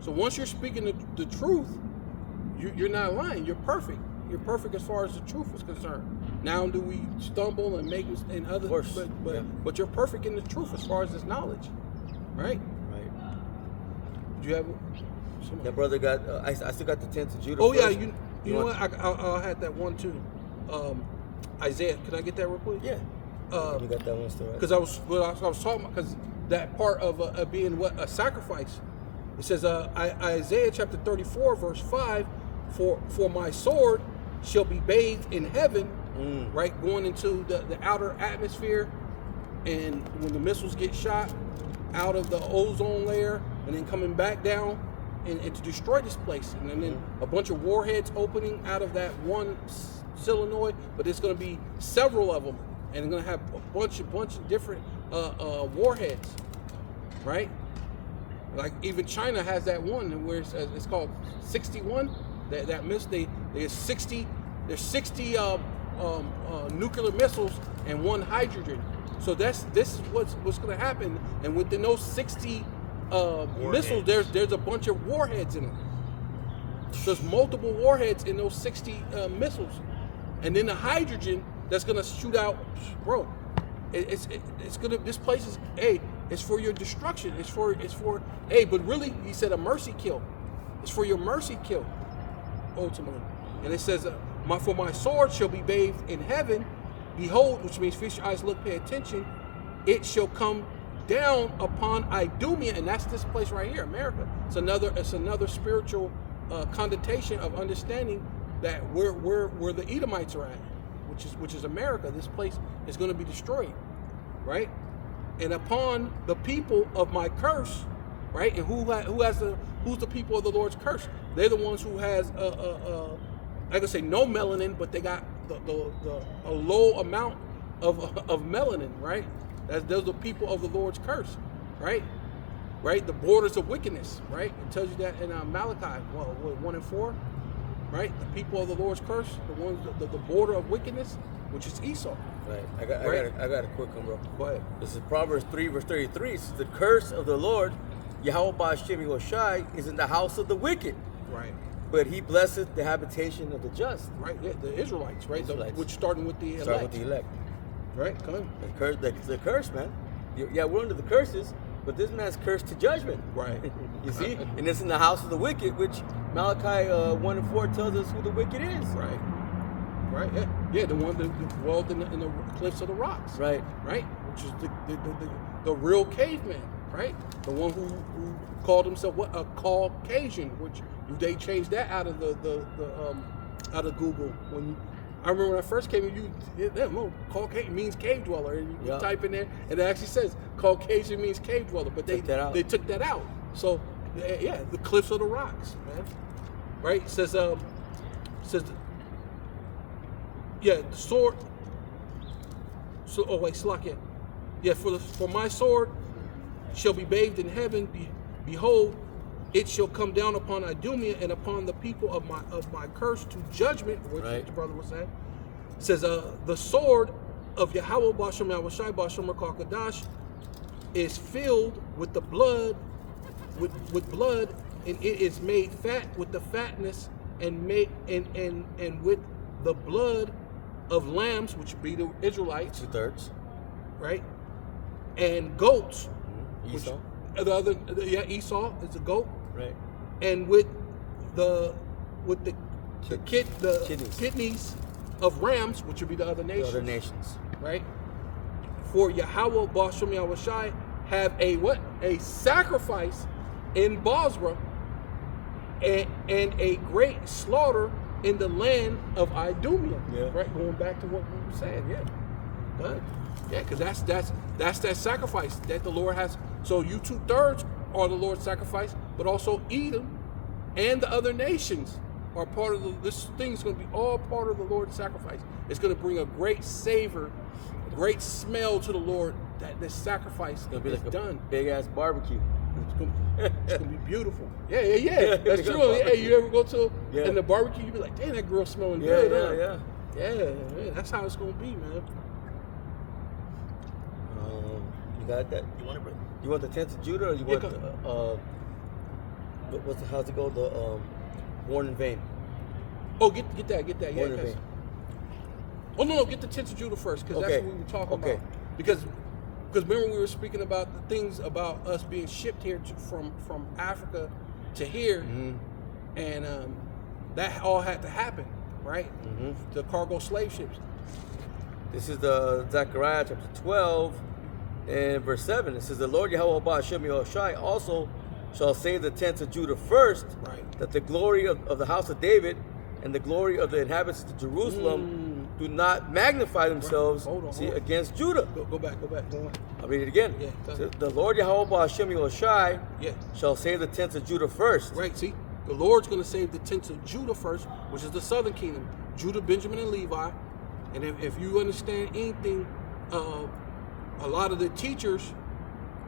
So once you're speaking the truth, you're not lying. You're perfect. You're perfect as far as the truth is concerned. Now do we stumble and make and other? Of course, But you're perfect in the truth as far as this knowledge, right? Right. Do you have? That brother got. I still got the 10th of Judah. Oh first. yeah, you know what? I had that one too. Isaiah, can I get that real quick? Yeah. You got that one still, right? Because I was talking about, because that part of being a sacrifice. It says Isaiah chapter 34 verse 5, for my sword shall be bathed in heaven, right, going into the outer atmosphere, and when the missiles get shot out of the ozone layer and then coming back down and to destroy this place, and then a bunch of warheads opening out of that one solenoid, but there's going to be several of them, and they're going to have a bunch of different warheads, right? Like even China has that one where it's called 61. That missile, there's 60 nuclear missiles and one hydrogen. So this is what's going to happen. And within those 60 missiles, there's a bunch of warheads in them. So there's multiple warheads in those 60 missiles, and then the hydrogen that's going to shoot out, bro. It's gonna. This place is it's for your destruction. It's for but really, he said a mercy kill. It's for your mercy kill, ultimately. And it says, for my sword shall be bathed in heaven. Behold, which means feast your eyes, look, pay attention. It shall come down upon Idumea, and that's this place right here, America. It's another spiritual connotation of understanding that where the Edomites are at, which is America. This place is going to be destroyed, right? And upon the people of my curse, right? And who's the people of the Lord's curse? They're the ones who has I can say no melanin, but they got a low amount of melanin, right? Those are the people of the Lord's curse, right? Right? The borders of wickedness, right? It tells you that in Malachi, 1:4, right? The people of the Lord's curse, the ones the border of wickedness, which is Esau. Right. I got a quick one, bro. Go ahead. This is Proverbs 3 verse 33. It says, the curse of the Lord, Yahweh Ba'Shem Yehoshai, is in the house of the wicked. Right. But he blesseth the habitation of the just. Right. Yeah. The Israelites, right? Israelites. Which starting with the elect. Start with the elect. Right. Come on. The curse, man. Yeah, we're under the curses, but this man's cursed to judgment. Right. You see? And it's in the house of the wicked, which Malachi 1:4 tells us who the wicked is. Right. Right. Yeah. Yeah. The one that dwelled in the cliffs of the rocks. Right. Right. Which is the real caveman. Right. The one who called himself a Caucasian, which they changed that out of out of Google. I remember when I first came in, Caucasian means cave dweller, and you type in there, and it actually says Caucasian means cave dweller, but they took that out. So yeah, the cliffs of the rocks, man. Right? It says the sword. So Slakia. Yeah, for my sword shall be bathed in heaven. Behold, it shall come down upon Idumea and upon the people of my curse to judgment, which the brother was saying. It says, the sword of Yahweh Ba'Shem Yahushai Ba'Shem Rakakadash is filled with the blood, with blood, and it is made fat with the fatness and with the blood of lambs, which would be the Israelites. 2/3. Right? And goats. Esau. Esau is a goat. Right. And with the kidneys of rams, which would be the other nations. The other nations. Right? For Yahweh Ba'Shem Yahushai have a sacrifice in Basra and a great slaughter in the land of Idumea. Yeah. Right? Going back to what we were saying, yeah. Right? Yeah, because that's that sacrifice that the Lord has. So you 2/3 are the Lord's sacrifice, but also Edom and the other nations are part of this thing is going to be all part of the Lord's sacrifice. It's going to bring a great savor, a great smell to the Lord that this sacrifice It's gonna be is like a done. big ass barbecue. It's gonna be beautiful. Yeah. That's true. Hey, you ever go to in the barbecue? You be like, dang, that grill smelling good. Yeah. That's how it's gonna be, man. You got that? You want it, bro? You want the 10th of Judah, or you want how's it go? The born in vain. Oh, get that. Born in vain. Oh no, get the tents of Judah first, because Okay. that's what we were talking Okay. about. Because remember we were speaking about the things about us being shipped here from Africa to here, and that all had to happen, right? The cargo slave ships. This is the Zechariah chapter 12 and verse 7. It says, the Lord Yahweh Hashem Yahushai also shall save the tents of Judah first, Right. that the glory of the house of David and the glory of the inhabitants of Jerusalem do not magnify themselves Hold on, see, hold on. against Judah. Go back. I'll read it again. Yeah, It says, the Lord Yahweh Hashem Yahushai Yeah. shall save the tents of Judah first. Right, see? The Lord's going to save the tents of Judah first, which is the southern kingdom. Judah, Benjamin, and Levi. And if you understand anything, a lot of the teachers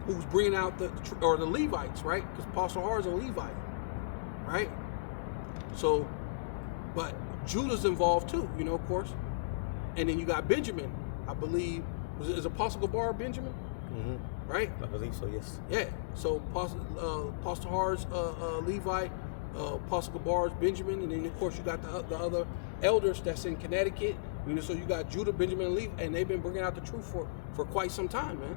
who's bringing out the Levites, right? Because Apostle Har is a Levite, right? So, but Judah's involved too, of course. And then you got Benjamin, I believe. Is Apostle Gabar Benjamin? Right? I believe so, yes. Yeah. So Apostle Har's Levite, Apostle Gabar's Benjamin, and then of course you got the other elders that's in Connecticut. So you got Judah, Benjamin, and Levi, and they've been bringing out the truth for quite some time, man.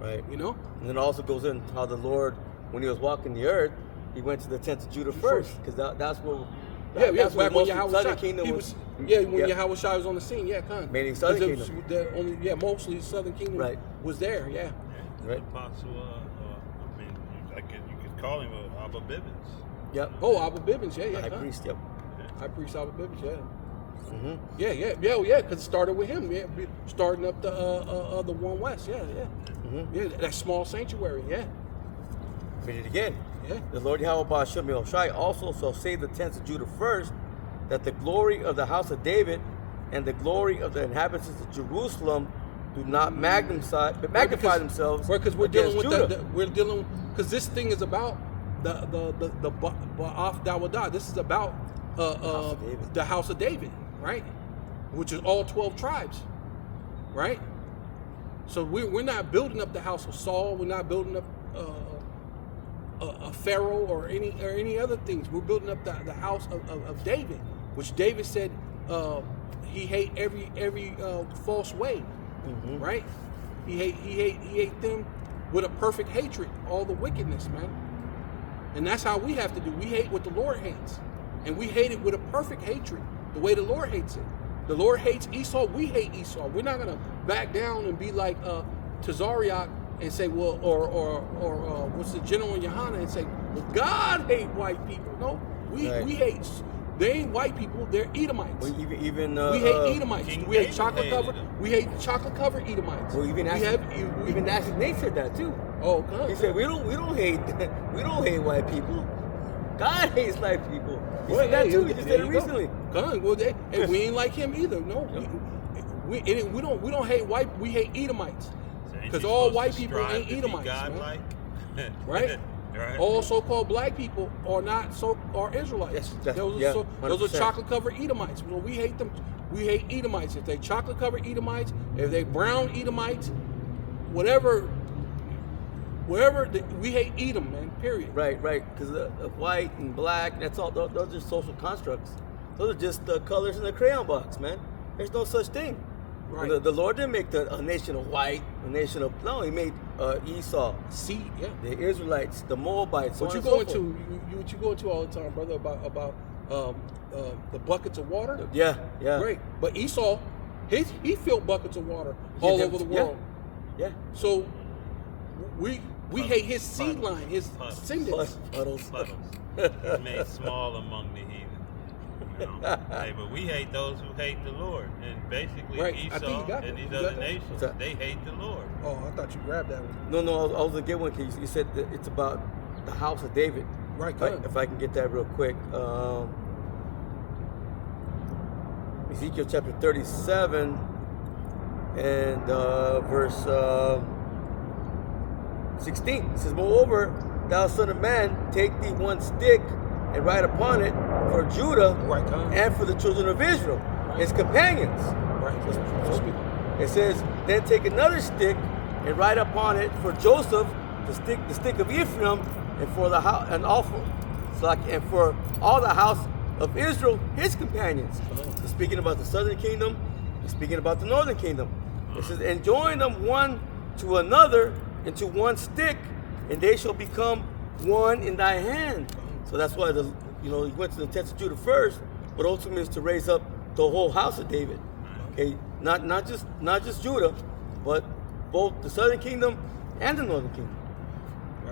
Right. You know? And then it also goes in how the Lord, when he was walking the earth, he went to the tents of Judah first, because that's where. That's back when most Yahweh Southern Shai, Kingdom he was. when Yahweh Shai was on the scene, Meaning Southern Kingdom. Mostly Southern Kingdom Right. was there, Right. Apostle, I mean, you could call him Abba Bibbins. Yep. Oh, Abba Bibbins, High priest. Yep. High priest Abba Bibbins, Yeah, because it started with him, starting up the One West, yeah, that small sanctuary, Read it again. yeah. The Lord Yahweh Hashem Yahushai also shall save the tents of Judah first, that the glory of the house of David and the glory of the inhabitants of Jerusalem do not magnify themselves. Right, because we're dealing with Judah. because this thing is about the Ba'af Dawadah. This is about the house of David, right? Which is all 12 tribes, right? So we're not building up the house of Saul. We're not building up a Pharaoh or any other things. We're building up the house of David, which David said he hate every false way, right? He hate them with a perfect hatred, all the wickedness, man. And that's how we have to do. We hate what the Lord hates, and we hate it with a perfect hatred, the way the Lord hates it. The Lord hates Esau. We hate Esau. We're not gonna back down and be like Tazariak and say, well, or what's the general in Yohana and say, well, God hate white people. No, we hate. They ain't white people. They're Edomites. Well, even we hate Edomites. King We hate David chocolate hated covered. them. We hate chocolate covered Edomites. Well, even Ashley Nate said that too. Oh, God. He said we don't hate white people. God hates white people. He said that too. He just said it recently. God, well, and we ain't like him either. No, we don't hate white. We hate Edomites. Because all white people ain't Edomites, man. Right? Right. All so-called black people are Israelites. Yes, those are 100%. chocolate-covered Edomites. Well, we hate them. We hate Edomites. If they chocolate-covered Edomites, if they brown Edomites, whatever, we hate Edom, man. Period. Right. Because white and black, that's all. Those are social constructs. Those are just the colors in the crayon box, man. There's no such thing. Right. The Lord didn't make a nation of white, a nation of He made Esau, See, yeah. the Israelites, the Moabites. What you go into? What you go into all the time, brother? About the buckets of water. Yeah. Great, but Esau, he filled buckets of water all over the world. Yeah. So we hate his seed line, his descendants. Puddles. Made small among the heathen. Hey, but we hate those who hate the Lord, and basically Right. I think you Esau got and it. these You other got that? nations, What's that? they hate the Lord. Oh, I thought you grabbed that one. No, I was gonna get one because you said that it's about the house of David. Right, If I can get that real quick. Ezekiel chapter 37 and verse 16. It says, moreover, thou son of man, take thee one stick and write upon it for Judah Right, and for the children of Israel, his companions. Right. It says, then take another stick and write upon it for Joseph, the stick of Ephraim, and for the house, and for all the house of Israel, his companions. So speaking about the southern kingdom, speaking about the northern kingdom. It says, and join them one to another into one stick, and they shall become one in thy hand. So that's why he went to the tents of Judah first, but ultimately is to raise up the whole house of David. Okay, not just Judah, but both the southern kingdom and the northern kingdom.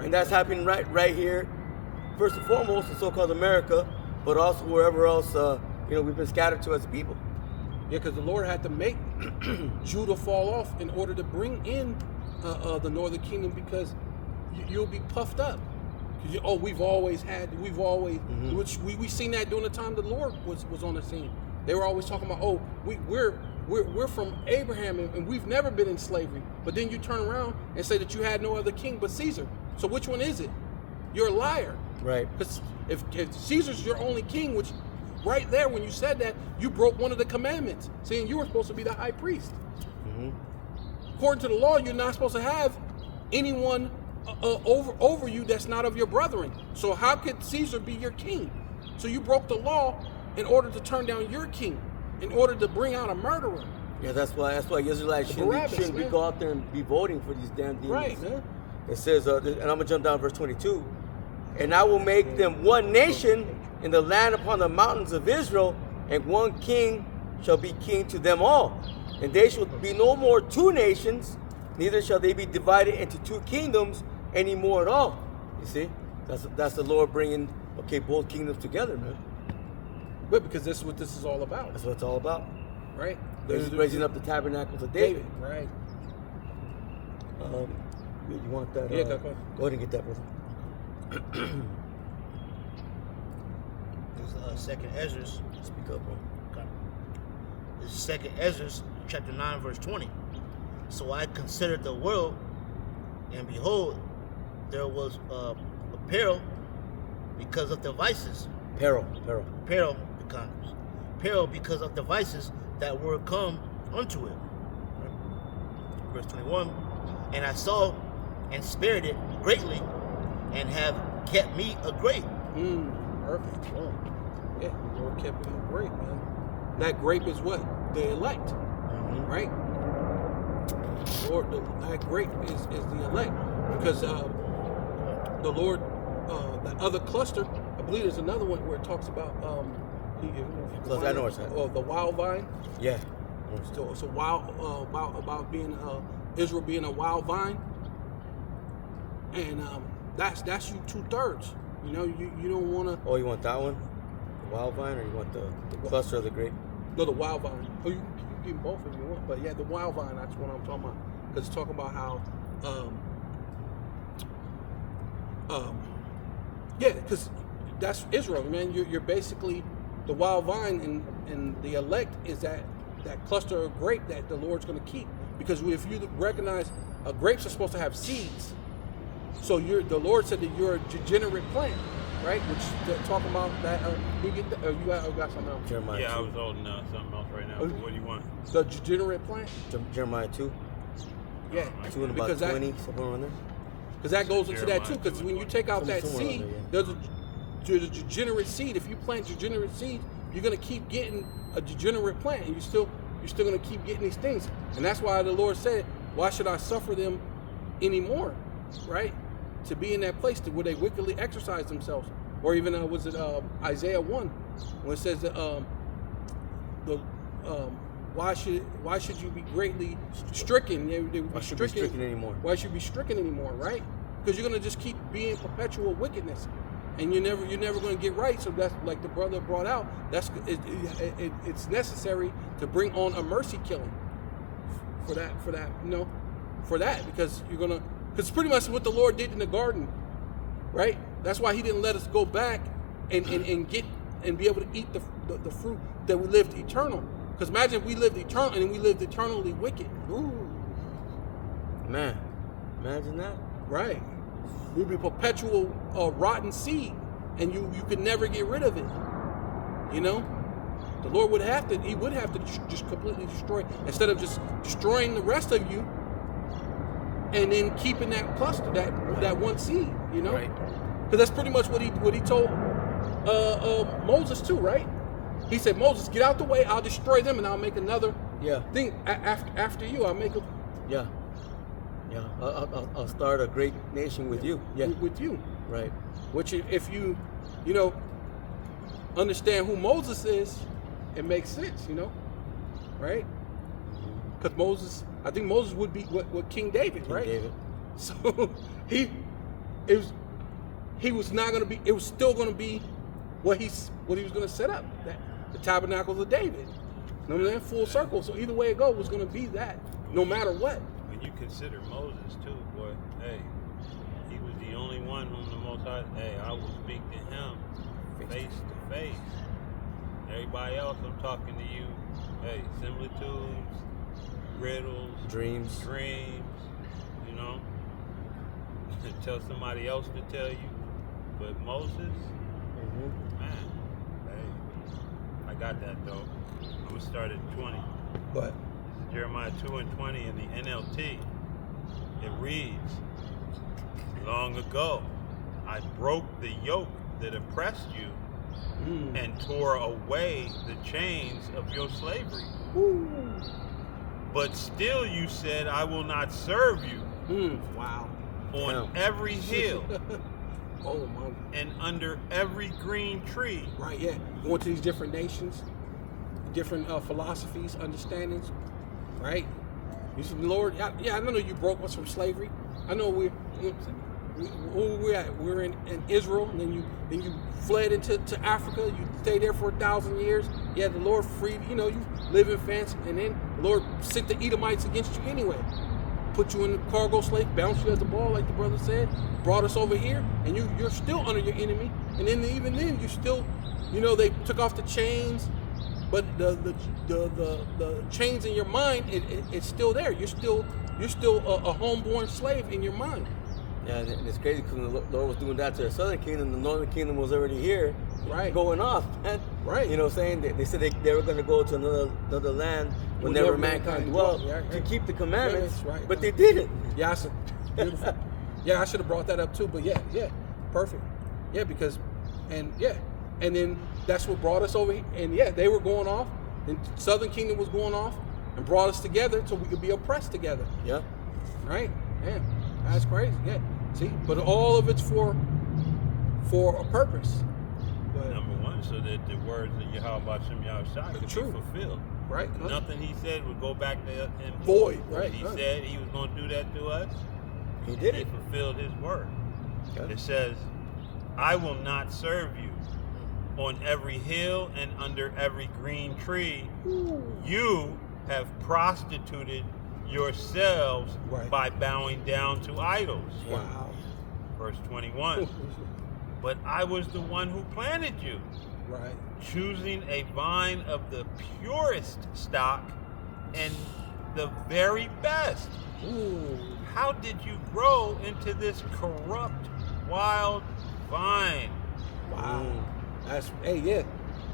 And that's happening right here, first and foremost in so-called America, but also wherever else we've been scattered to as a people. Yeah, because the Lord had to make Judah fall off in order to bring in the northern kingdom, because you'll be puffed up. We've always, which we seen that during the time the Lord was on the scene. They were always talking about, we're from Abraham and we've never been in slavery. But then you turn around and say that you had no other king but Caesar. So which one is it? You're a liar. Right. Because if Caesar's your only king, which right there when you said that, you broke one of the commandments, saying you were supposed to be the high priest. Mm-hmm. According to the law, you're not supposed to have anyone over you that's not of your brethren. So how could Caesar be your king? So you broke the law in order to turn down your king, in order to bring out a murderer. Yeah, that's why Israelites shouldn't be go out there and be voting for these damn demons. Right, man. It says, and I'm gonna jump down to verse 22. And I will make them one nation in the land upon the mountains of Israel, and one king shall be king to them all. And they shall be no more two nations, neither shall they be divided into two kingdoms anymore at all. You see, that's the Lord bringing both kingdoms together, man. But because this is what this is all about. That's what it's all about, right? Raising up the tabernacles of David. Right. You want that? Yeah, go ahead. Go ahead and get that, brother. This is Second Ezra. Speak up, bro. Okay. This is Second Ezra, chapter 9, verse 20. So I considered the world, and behold, there was a peril because of the vices. Peril because of the vices that were come unto it. Verse 21. And I saw and spared it greatly, and have kept me a grape. Perfect. Oh. Yeah, the Lord kept him a grape, man. That grape is what? The elect. Mm-hmm. Right? Lord, that grape is the elect. Because the Lord, the other cluster, I believe there's another one where it talks about the wild vine. Yeah. So about being Israel being a wild vine, and that's you 2/3. You don't want to. Oh, you want that one, the wild vine, or you want the cluster of the grape? No, the wild vine. Oh, you can get both if you want, but yeah, the wild vine. That's what I'm talking about. Because it's talking about how, because that's Israel, man. You're basically the wild vine, and the elect is that cluster of grape that the Lord's going to keep. Because if you recognize, grapes are supposed to have seeds. So the Lord said that you're a degenerate plant, right? Which they're talking about that. You got something else? Jeremiah 2. I was holding something else right now. What do you want? The degenerate plant? Jeremiah 2. Yeah. 2 and about 20, somewhere around there. Because that goes into that too. Because when you take out that seed, there's a degenerate seed. If you plant degenerate seed, you're gonna keep getting a degenerate plant, and you're still gonna keep getting these things. And that's why the Lord said, "Why should I suffer them anymore?" Right? To be in that place where they wickedly exercise themselves, or even Isaiah 1, when it says that why should you be greatly stricken? Why should you be stricken anymore? Why should you be stricken anymore? Right? Because you're gonna just keep being perpetual wickedness, and you're never gonna get right. So that's like the brother brought out. It's necessary to bring on a mercy killing for that because you're gonna. Because pretty much what the Lord did in the garden, right? That's why He didn't let us go back and be able to eat the fruit that we lived eternal. Because imagine if we lived eternal and we lived eternally wicked. Ooh, man, imagine that. Right? We'd be perpetual rotten seed, and you could never get rid of it. The Lord would have to. He would have to just completely destroy, instead of just destroying the rest of you. And then keeping that cluster, that one seed, Right. Because that's pretty much what he told Moses too, right? He said, Moses, get out the way, I'll destroy them, and I'll make another Yeah. Think after you, I'll make a Yeah. Yeah. I'll start a great nation with you. Yeah. with you. Right. Which if you, you know, understand who Moses is, it makes sense, you know, right? Because Moses, I think Moses would be what King David, King right? David. So he was not going to be. It was still going to be what he was going to set up, the tabernacles of David. You know what I'm saying? Full circle. So either way it goes, was going to be that, no matter what. When you consider Moses too, boy, hey, he was the only one whom the Most High, hey, I will speak to him face to face. Everybody else, I'm talking to you, hey, similitudes, riddles, Dreams. you know. Tell somebody else to tell you. But Moses, man, hey, I got that though. I'm gonna start at 20. But Jeremiah 2 and 20 in the NLT. It reads, long ago, I broke the yoke that oppressed you and tore away the chains of your slavery. But still you said, I will not serve you wow. on every hill Oh my. and under every green tree. Right, yeah. Going to these different nations, different philosophies, understandings, right? You said, Lord, yeah, I know you broke us from slavery. I know where we're at. We're in Israel, and then you fled into Africa. You stayed there for 1,000 years. Yeah, the Lord freed. You know, you live in fancy, and then the Lord sent the Edomites against you anyway. Put you in the cargo slave, bounced you as a ball, like the brother said. Brought us over here, and you're still under your enemy. And then even then, you still, you know, they took off the chains, but the chains in your mind, it's still there. You're still a homeborn slave in your mind. Yeah, and it's crazy because the Lord was doing that to the southern kingdom. The northern kingdom was already here, Right. going off. Right. You know, saying they said they were going to go to another land whenever Whenever mankind mankind dwelt dwelt, yeah, to keep the commandments, Yes, right, but right. they didn't. Yeah, beautiful. Yeah, I should have brought that up too. But yeah, perfect. Yeah, because, and then that's what brought us over here. And yeah, they were going off, and Southern Kingdom was going off, and brought us together so we could be oppressed together. Yeah. Right? Yeah, that's crazy. Yeah. See, but all of it's for a purpose. But, Number one, so that the words of Yahweh Shem Yahushua could True. be fulfilled. right? Huh? Nothing he said would go back to him Void, What right, He right. said he was going to do that to us. He did He it. fulfilled his word. Okay. It says, I will not serve you on every hill and under every green tree. You have prostituted yourselves Right. by bowing down to idols. Wow. Verse 21. But I was the one who planted you, Right. choosing a vine of the purest stock and the very best. Ooh. How did you grow into this corrupt, wild vine? Wow. That's yeah.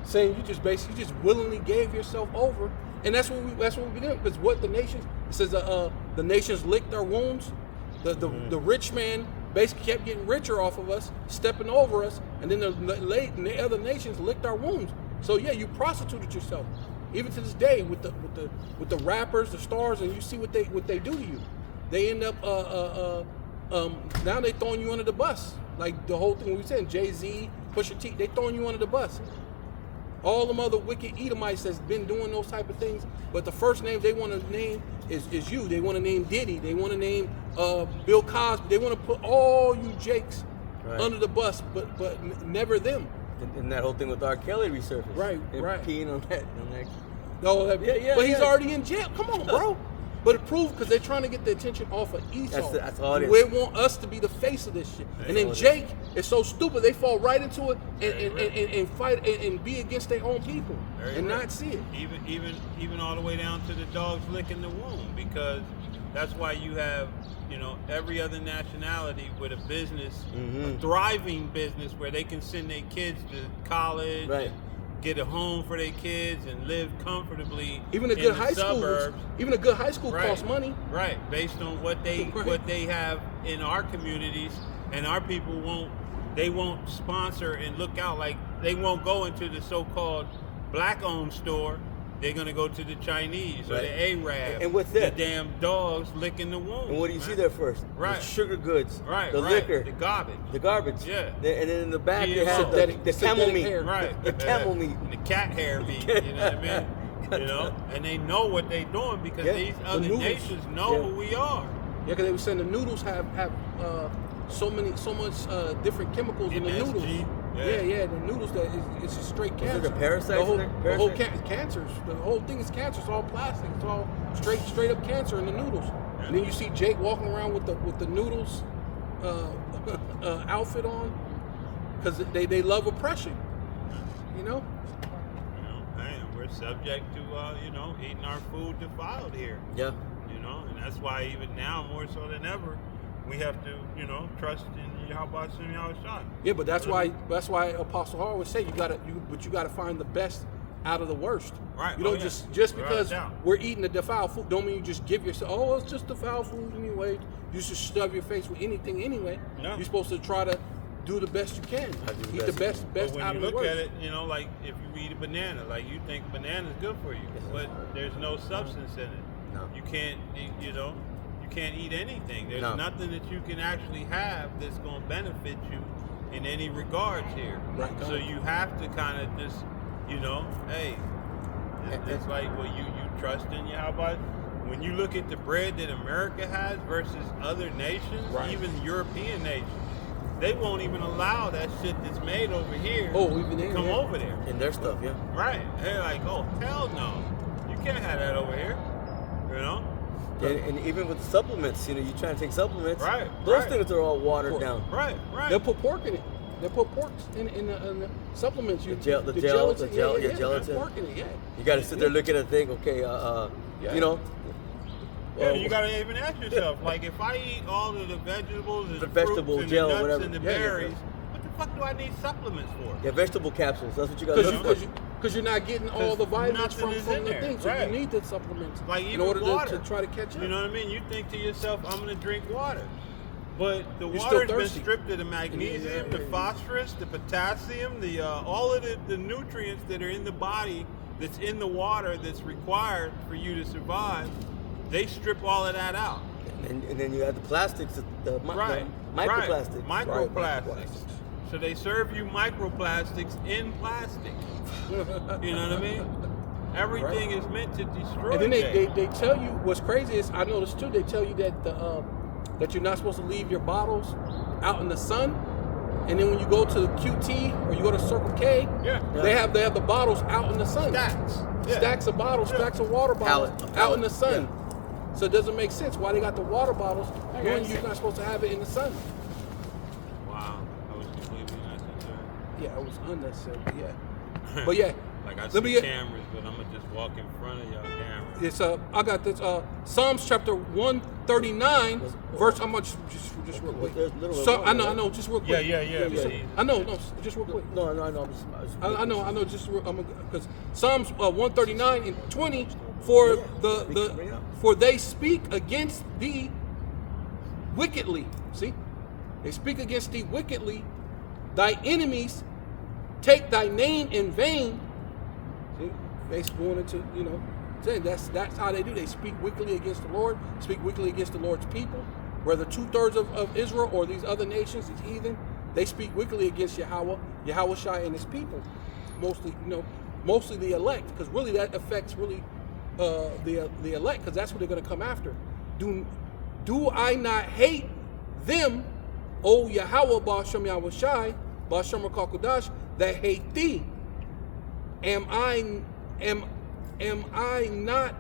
Saying you just willingly gave yourself over, and that's what we doing. Because what the nations, it says the nations licked their wounds. The rich man basically kept getting richer off of us, stepping over us, and then the other nations licked our wounds. So yeah, you prostituted yourself. Even to this day, with the rappers, the stars, and you see what they do to you. They end up now they throwing you under the bus. Like the whole thing we said, Jay-Z, Pusha T, they throwing you under the bus. All them other wicked Edomites that's been doing those type of things, but the first name they want to name is you. They want to name Diddy. They want to name Bill Cosby. They want to put all you Jakes Right. under the bus, but never them. And that whole thing with R. Kelly resurfaced. Right, And right. peeing on that. No, Yeah, but he's yeah. already in jail. Come on, bro. But it proved because they're trying to get the attention off of Esau. That's all it is. They want us to be the face of this shit. And then all it is. Jake is so stupid they fall right into it and fight and be against their own people Very and right. not see it. Even all the way down to the dogs licking the womb, because that's why you have, every other nationality with a business, a thriving business where they can send their kids to college, Right. and get a home for their kids and live comfortably. Even a in good the high school, suburbs. even a good high school Right. costs money. Right, based on what they Right. what they have in our communities, and our people won't sponsor and look out. Like they won't go into the so-called black-owned store they're gonna go to the Chinese or Right. the Arab. And what's that? The damn dogs licking the wound. And what do you man. see there first? Right. The sugar goods, Right. the right. liquor, the garbage. the garbage. Yeah. And then in the back they GMO. have the camel Synthetic meat. hair. Right. The camel meat. And the cat hair meat. You know what I mean? You know, and they know what they're doing because Yeah. these The other noodles. nations know Yeah. who we are. Yeah, because they were saying the noodles have so much different chemicals in the MSG, noodles. yeah. Yeah, the noodles that it's just straight there cancer. the parasites The whole, in there? the whole Parasites? cancers. The whole thing is cancer. It's all plastic. It's all straight up cancer in the noodles. And then you see Jake walking around with the noodles outfit on because they love oppression. You know. You know, man, we're subject to eating our food defiled here. Yeah. You know, and that's why even now more so than ever, we have to trust in Yahweh Shem Yahushua. Yeah, but that's why Apostle Hall would say you gotta find the best out of the worst. Right. You don't Oh, yeah. just Without because a doubt. we're eating the defiled food don't mean you just give yourself it's just defiled food anyway. You should stuff your face with anything anyway. No. You're supposed to try to do the best you can. I do the Eat the best best But when out you of the look worst. at it, like if you eat a banana, like you think banana's good for you, but there's no substance in it. No. You can't, you can't eat anything. There's No. nothing that you can actually have that's going to benefit you in any regards here. Right. So you have to kind of just, hey, it's like, well, you trust in Yahweh. When you look at the bread that America has versus other nations, Right. even European nations, they won't even allow that shit that's made over here Even to there, come yeah. over there. And their stuff, yeah. Right. They're like, oh, hell no. You can't have that over here. You know? And even with the supplements, you try to take supplements. Right, Those right. things are all watered Pork. down. Right, right. They'll put pork in it. They'll put pork in the supplements. The gelatin, they'll gelatin. put pork in it, yeah. You got to sit there looking at the thing. Okay, Yeah. Yeah, you gotta even ask yourself, like, if I eat all of the vegetables and The fruits vegetable and gel, the nuts whatever. and the Yeah, yeah, berries, what the fuck do I need supplements for? Yeah, vegetable capsules. That's what you got to do. Because you're not getting all the 'Cause vitamins nothing is from in the there, thing, so right. you need the supplements Like in even order water. to try to catch up. You know what I mean? You think to yourself, I'm gonna drink water. But the You're still water's been thirsty. stripped of the magnesium, the phosphorus, the potassium, the all of the nutrients that are in the body that's in the water that's required for you to survive. They strip all of that out. And then you have the plastics, the Right. microplastics. Right. Microplastics. So they serve you microplastics in plastic. You know what I mean? Everything is meant to destroy. And then you. they tell you what's crazy is I noticed too. They tell you that that you're not supposed to leave your bottles out in the sun. And then when you go to QT or you go to Circle K, Yeah. they have the bottles out in the sun. Stacks. Yeah. Stacks of bottles, Yeah. stacks of water bottles Pallet. out in the sun. So it doesn't make sense why they got the water bottles when you're not supposed to have it in the sun. Wow. I was completely unnecessary. Yeah, it was unnecessary. But yeah, but yeah. Like I Let me see get- cameras, but I'm gonna just walk in front of y'all cameras. It's I got this Psalms chapter 139 verse. I'm gonna just real quick. There's little So one, I know, right? just real quick. Yeah, Just- please. I know, just real quick. No, I'm just I know. Just because Psalms 139 and 20 for for they speak against thee wickedly. See, they speak against thee wickedly. Thy enemies take thy name in vain. See, they going into saying that's how they do. They speak wickedly against the Lord. Speak wickedly against the Lord's people. Whether 2/3 of Israel or these other nations, these heathen, they speak wickedly against Yahweh Shai and his people. Mostly the elect, because really that affects the elect, because that's what they're going to come after. Do I not hate them, O Yahweh Ba'ashem Yahweh Shai, Ba'ashem Rakakudash, that hate thee? Am I not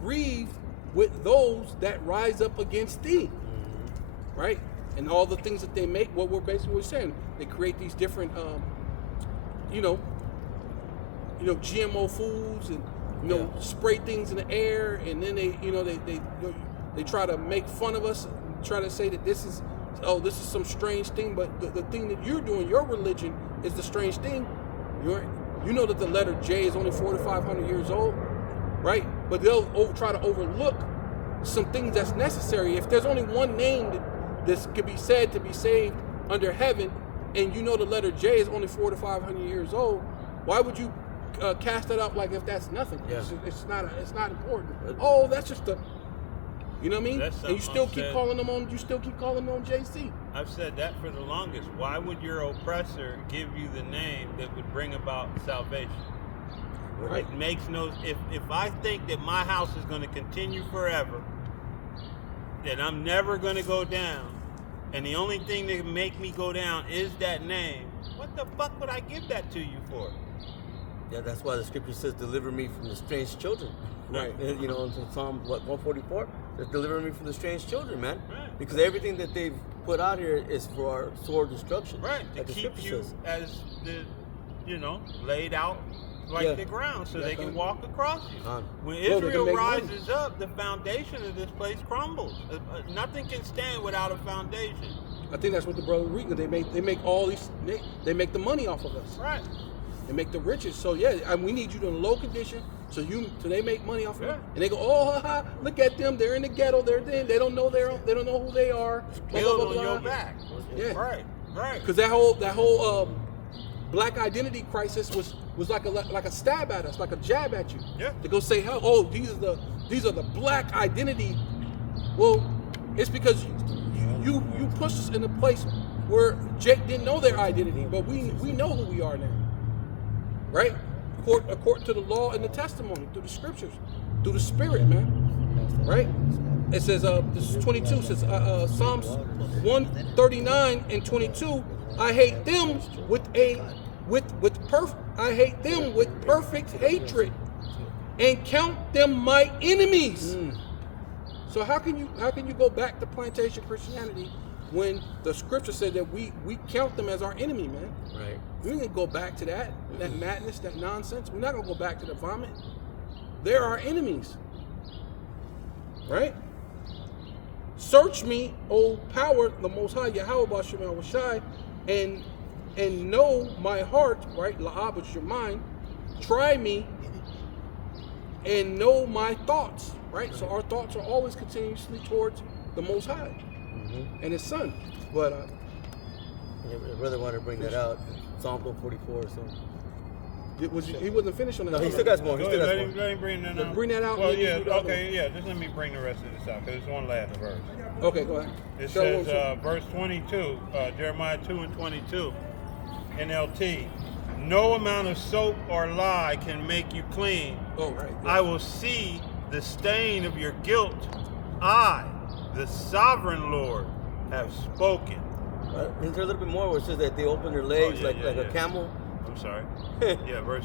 grieved with those that rise up against thee? Right? And all the things that they make, what we're basically saying, they create these different, GMO foods and spray things in the air, and then they try to make fun of us, and try to say that this is some strange thing, but the thing that you're doing, your religion, is the strange thing. You know that the letter J is only 4,500 years old, right? But they'll try to overlook some things that's necessary. If there's only one name that could be said to be saved under heaven, and you know the letter J is only 4,500 years old, why would you cast that up like if that's nothing. Yeah. It's not important. Oh, that's just a, you know what I mean? That's And you something still I've keep said. calling them on. You still keep calling them on JC. I've said that for the longest. Why would your oppressor give you the name that would bring about salvation? Right. It makes no. If I think that my house is going to continue forever, that I'm never going to go down, and the only thing that can make me go down is that name, what the fuck would I give that to you for? Yeah, that's why the scripture says, "Deliver me from the strange children." Right. And, you know, in Psalm 144, says, "Deliver me from the strange children," man. Right. Because everything that they've put out here is for our sword destruction. Right, to like the keep scripture you says. as the, laid out like Yeah. the ground so Yeah, they can con. walk across you. Con. When Bro, they can Israel make money. rises up, the foundation of this place crumbles. Nothing can stand without a foundation. I think that's what the brother read. They make all these. They make the money off of us. Right. They make the riches. So yeah, we need you in low condition. So they make money off of Yeah. it, and they go, oh, haha, look at them. They're in the ghetto. They're there. They don't know they don't know who they are. Blah, Build blah, on blah, your blah. back. Yeah. Right. Because that whole black identity crisis was like a stab at us, like a jab at you. Yeah. To go say, oh, these are the black identity. Well, it's because you pushed us in a place where Jake didn't know their identity, but we know who we are now, right? According to the law and the testimony, through the scriptures, through the Spirit, man, right? It says, this is 22. It says Psalms 139 and 22. I hate them I hate them with perfect hatred, and count them my enemies. So how can you go back to plantation Christianity when the scripture said that we count them as our enemy, man? Right. We ain't gonna go back to that madness, that nonsense. We're not gonna go back to the vomit. They're our enemies, right? Search me, O power, the Most High, Yahweh Bashem Al Shai, and know my heart, right? La'ab, which is your mind. Try me and know my thoughts, right? So our thoughts are always continuously towards the Most High and His Son. But Your brother wanted to bring that out. Psalm 144 or something. he wasn't finished on that. No, he still got more. He Go still ahead, got let more. him bring that Then out. bring that out Well, and then yeah, you do the other okay, yeah. Just let me bring the rest of this out because it's one last verse. Okay, go ahead. It Show says, them. verse 22, Jeremiah 2 and 22, NLT. No amount of soap or lye can make you clean. Oh, right. I will see the stain of your guilt. I, the sovereign Lord, have spoken. Isn't there a little bit more where it says that they open their legs yeah, like yeah. a camel? I'm sorry. Yeah, verse.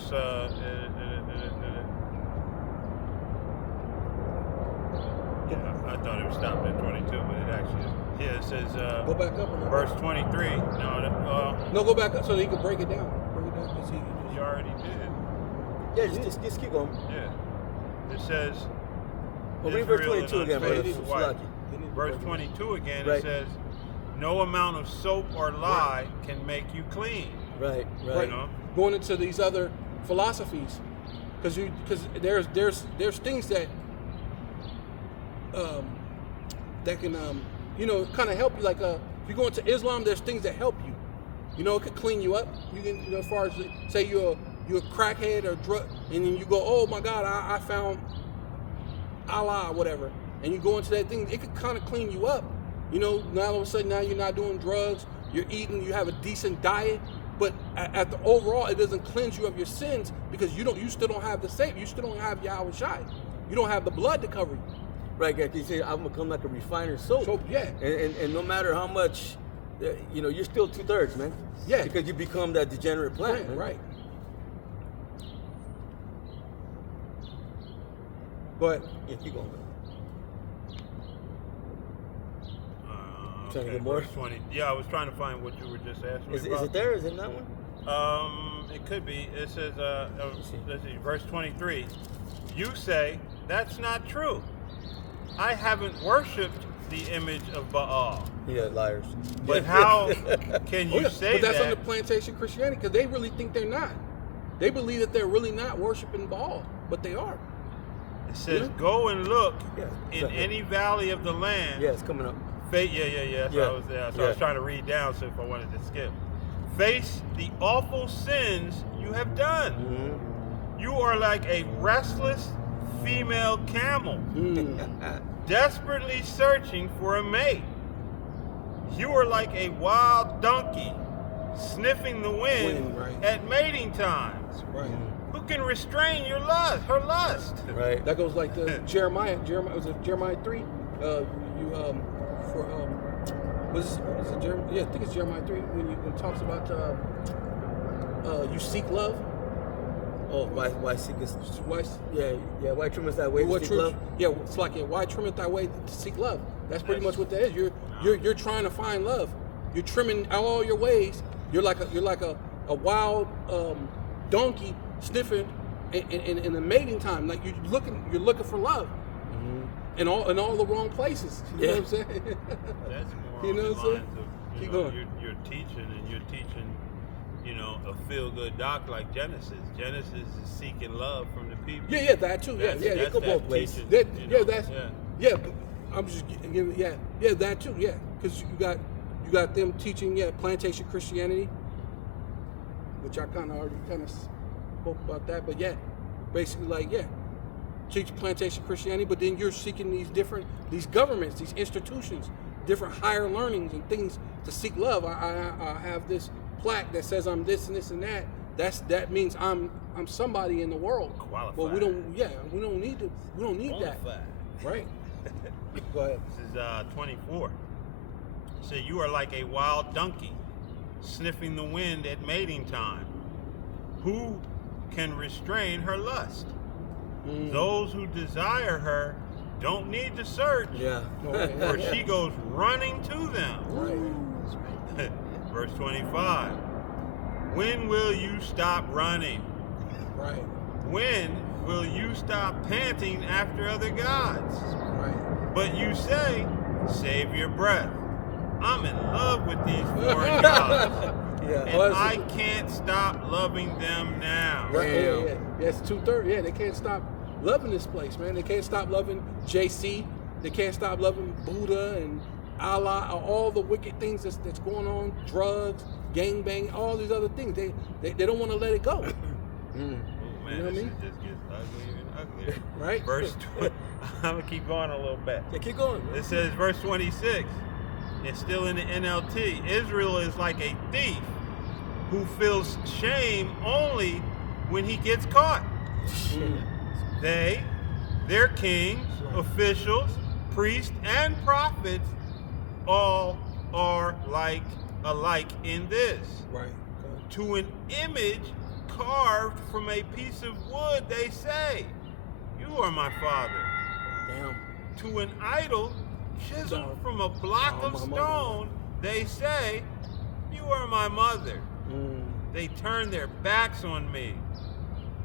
Yeah, I thought it was stopped at 22, but it actually is. Yeah, it says Go back up. A little. verse 23. No, go back up so he can break it down. Break it down. 'Cause You already did. Yeah, just keep going. Yeah. It says. Well, read verse Israel and 22 again, brother. unfading white. Sulaki. Verse 22 again, Right. it says, no amount of soap or lye can make you clean. Right. Right. You know? Going into these other philosophies, because there's things that that can kind of help you. Like if you go into Islam, there's things that help you. You know, it could clean you up. You can, as far as say you're a crackhead or drug, and then you go, oh my God, I found Allah or whatever, and you go into that thing, it could kind of clean you up. You know, now all of a sudden now you're not doing drugs, you're eating, you have a decent diet, but at the overall it doesn't cleanse you of your sins because you still don't have the Savior, you still don't have Yahweh Shai, you don't have the blood to cover you. Right, like you say, I'm gonna become like a refiner's soap. So yeah, And no matter how much, you're still 2/3, man. Yeah. Because you become that degenerate plant, man. right. Go ahead. Yeah, keep going, man. Okay, Trying to get more? verse 20. Yeah, I was trying to find what you were just asking me Is about. it there? Is it in that one? It could be. It says, let's see, verse 23. You say, that's not true. I haven't worshipped the image of Baal. Yeah, liars. But how can you Oh, yeah. say But that's that? under plantation Christianity because they really think they're not. They believe that they're really not worshiping Baal, but they are. It says, Yeah. go and look Yeah, in exactly. any valley of the land. Yeah, it's coming up. Yeah. That's Yeah. what I was there. So I Yeah. was trying to read down so if I wanted to skip. Face the awful sins you have done. You are like a restless female camel, desperately searching for a mate. You are like a wild donkey, sniffing the wind right. at mating time. Right. Who can restrain your lust, her lust? Right. That goes like the Jeremiah was it Jeremiah 3? Was it Jeremiah? Yeah, I think it's Jeremiah 3 when it talks about you seek love. Oh, why seekest? Why? Yeah. Why trimmest thy way to seek love? Yeah, it's like why trimmeth thy way to seek love? That's pretty much what that is. You're trying to find love. You're trimming all your ways. You're like a wild donkey sniffing in the mating time. Like you're looking for love in all the wrong places. You know what I'm saying? That's more You know on what I'm the saying? lines of, Keep know, going. You're teaching, and you're teaching, a feel-good doc like Genesis. Genesis is seeking love from the people. Yeah, that too. That's- They that's go that both ways. teaching, That, you know, but I'm just giving, that too, because you got them teaching, plantation Christianity, which I kind of already spoke about that, but basically teach plantation Christianity, but then you're seeking these governments, these institutions, different higher learnings and things to seek love. I have this plaque that says I'm this and this and that. That means I'm somebody in the world. Qualified. But we don't need that, right? Go ahead. This is 24. It says, you are like a wild donkey, sniffing the wind at mating time. Who can restrain her lust? Those who desire her don't need to search, for she goes running to them. Right. Verse 25. When will you stop running? Right. When will you stop panting after other gods? Right. But you say, save your breath. I'm in love with these foreign gods, and I can't stop loving them now. Right. Yeah. It's 2:30. Yeah, they can't stop loving this place, man. They can't stop loving JC. They can't stop loving Buddha and Allah, all the wicked things that's going on, drugs, gangbang, all these other things. They don't want to let it go. Oh, man, You know what I mean? This just gets uglier and uglier. Right? Verse 20. I'm going to keep going a little bit. Yeah, keep going. It says, verse 26, it's still in the NLT. Israel is like a thief who feels shame only when he gets caught. They, their kings, officials, priests, and prophets all are alike in this. Right. To an image carved from a piece of wood, they say, you are my father. Damn. To an idol chiseled from a block of my stone, they say, you are my mother. They turn their backs on me.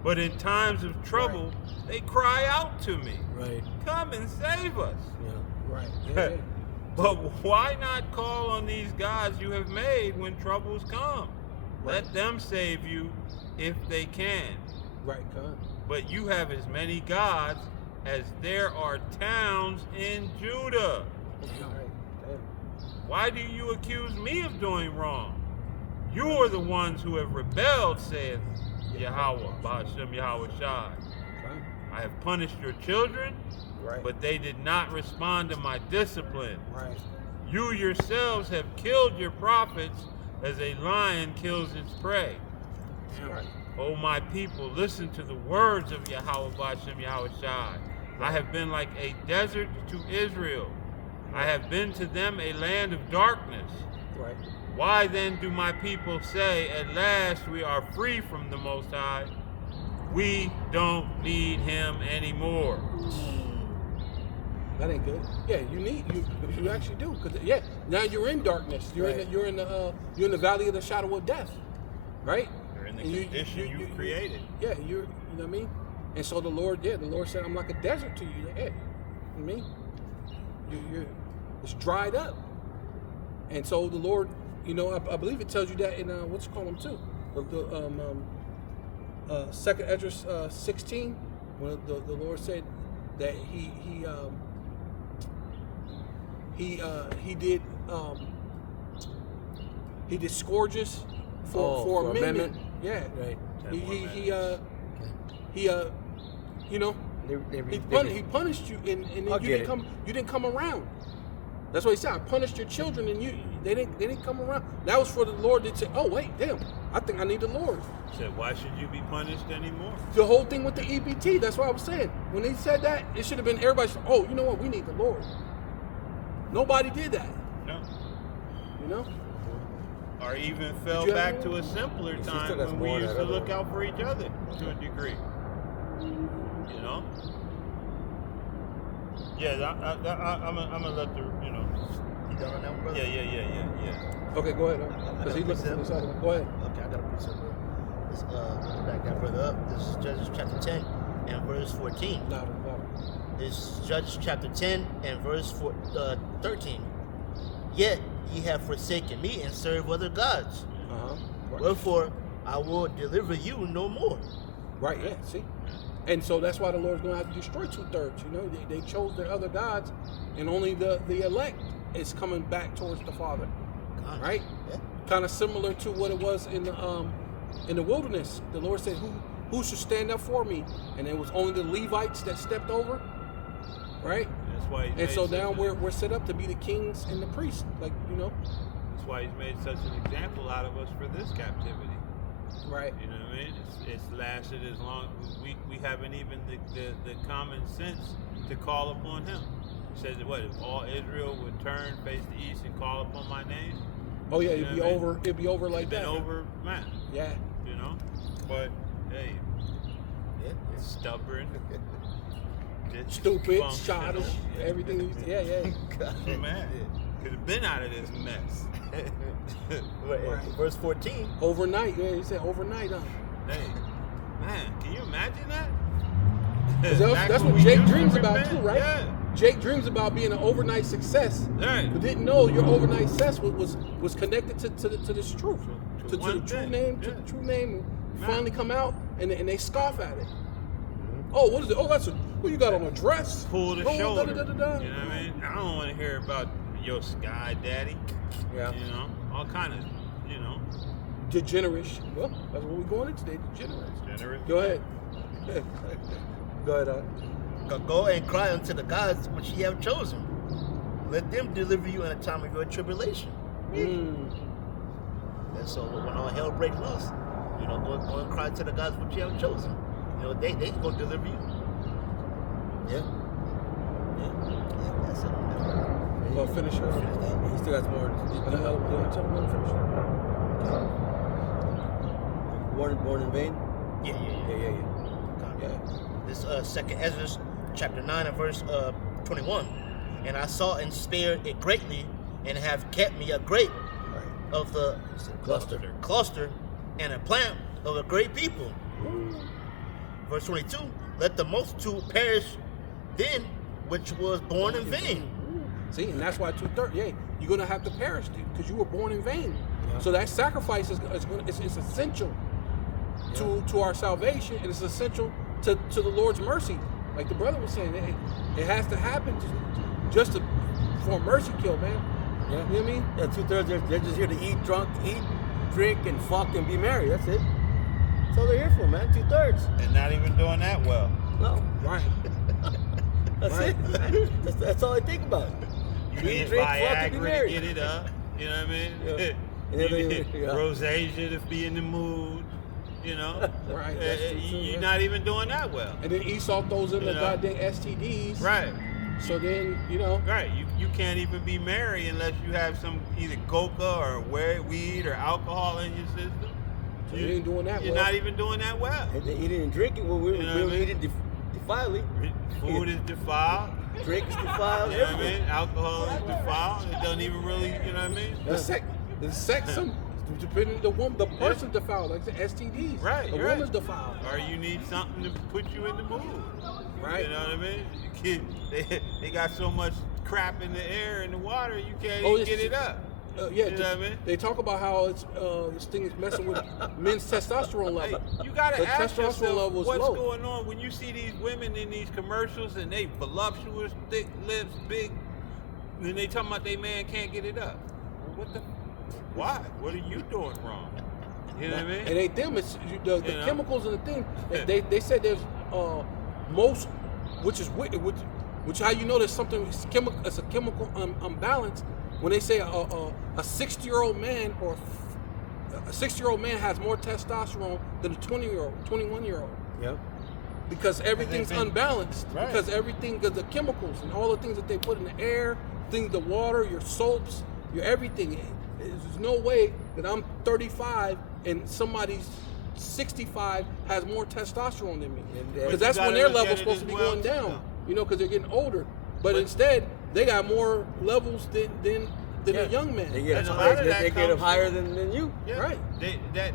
But in times of trouble, they cry out to me. Right. Come and save us. Right. Yeah. But why not call on these gods you have made when troubles come? Let them save you if they can. Right, God. But you have as many gods as there are towns in Judah. Why do you accuse me of doing wrong? You are the ones who have rebelled, saith Yahweh, Ba'ashem Yahweh Shai. I have punished your children, but they did not respond to my discipline. Right. You yourselves have killed your prophets as a lion kills its prey. Right. O my people, listen to the words of Yahweh Ba'ashem Yahweh Shai. I have been like a desert to Israel. I have been to them a land of darkness. Right. Why then do my people say, at last we are free from the Most High? We don't need him anymore. That ain't good. Yeah, you actually do, because now you're in darkness. You're in the valley of the shadow of death, right? You're in the And condition you created. Yeah, you know what I mean. And so the Lord said, I'm like a desert to you. Yeah, you know what I mean, it's dried up. And so the Lord, I believe it tells you that in what's it called too, the Second Esdras 16, when the Lord said that he did scourges for amendment. Yeah, Right. you know, he punished you, and then you didn't come around. That's what he said. I punished your children, and they didn't come around. That was for the Lord to say, oh wait, damn, I think I need the Lord. He said, why should you be punished anymore? The whole thing with the EBT. That's what I was saying. When he said that, it should have been everybody. Oh, you know what? We need the Lord. Nobody did that. No. You know. Or even fell back to a simpler time when we used to look out for each other to a degree. You know? Yeah, I'm gonna let the, you know. You done on that one, brother? Yeah. Okay, go ahead. Because he looks at this other one. Go ahead. Okay, I got a precept. Let's back that further up. This is Judges chapter 10 and verse 14. Louder. This is Judges chapter 10 and verse 13. Yet ye have forsaken me and served other gods. Wherefore I will deliver you no more. Right, yeah, see? And so that's why the Lord's going to have to destroy 2/3. You know, they chose their other gods, and only the elect is coming back towards the Father. Right? Yeah. Kind of similar to what it was in the wilderness. The Lord said, who should stand up for me? And it was only the Levites that stepped over. Right? That's why and so now we're set up to be the kings and the priests. Like, you know. That's why he's made such an example out of us for this captivity. Right. You know what I mean? It's lasted as long. We haven't even the common sense to call upon him. He says that if all Israel would turn, face the east, and call upon my name. Oh yeah, it'd be over. It'd be over like that. It'd been over, man. Yeah. You know, but hey, it's stubborn, stupid, childish, everything. Yeah. Man, could have been out of this mess. Verse 14. Overnight, yeah, he said overnight, huh? Hey, man, can you imagine that? That's what Jake dreams about repent. too, right? Yeah. Jake dreams about being an overnight success, Right. but didn't know your overnight success was connected to this truth, to the true name, to the true name. Finally come out, and they scoff at it. Oh, what is it? Oh, that's what you got on a dress? Pull the shoulder. Da. You know what I mean? I don't want to hear about your sky daddy. Yeah. You know, all kind of, you know. Degenerish. Well, that's what we're going into today. Degenerates. Generous. Go ahead. Go ahead. Go and cry unto the gods which ye have chosen. Let them deliver you in a time of your tribulation. And so when all hell breaks loose, you know, go and cry to the gods which you have chosen. You know, they gonna deliver you. Yeah. That's it. Well, finish it. He still got more. Born in vain? Yeah. This second Ezra chapter 9 and verse 21. And I saw and spared it greatly, and have kept me a grape of the cluster and a plant of a great people. Verse 22. Let the multitude perish then which was born in vain. See, and that's why 2/3. Yeah, you're gonna have to perish, dude, because you were born in vain. Yeah. So that sacrifice is it's essential to our salvation, and it's essential to the Lord's mercy. Like the brother was saying, it has to happen just for a mercy kill, man. Yeah. You know what I mean? Yeah, 2/3 they're just here to eat, drink, and fuck and be merry. That's it. That's all they're here for, man. 2/3. And not even doing that well. No. Right. That's it. That's all I think about. You need Viagra to get it up. You know what I mean? Yeah. You need rosacea to be in the mood. You know? Right. You're not even doing that well. And then Esau throws in the goddamn STDs. Right. So then, you know. Right. You can't even be married unless you have some either coca or weed or alcohol in your system. So you ain't doing that well. You're not even doing that well. And they eating and drinking. Well, we're eating defilely. Food is defiled. Drink is defiled. You know what I mean? Alcohol is defiled. It doesn't even really, you know what I mean? The sex, depending on the person defiled, like the STDs. Right. The woman's defiled. Or you need something to put you in the mood. Right. You know what I mean? They got so much crap in the air and the water, you can't even get it up. Yeah, you know what I mean? They talk about how it's this thing is messing with men's testosterone level. Hey, you gotta the ask testosterone yourself level is what's low. going on when you see these women in these commercials and they voluptuous, thick lips, big, and they talking about they man can't get it up. What the? Why? What are you doing wrong? You know what I mean? It ain't them. It's the You know? chemicals and the thing. They said there's most, which is which how you know there's something. It's a chemical imbalance when they say a 60-year-old man or a 60-year-old man has more testosterone than a 20-year-old, 21-year-old. Yep. Because everything's unbalanced. Right. Because the chemicals and all the things that they put in the air, the water, your soaps, your everything. There's no way that I'm 35 and somebody's 65 has more testosterone than me. Because that's when their level's supposed to be going down. You know, because they're getting older. But instead, they got more levels than a young man. They get And a lot of that they get comes them higher from- than you. Yeah. Right.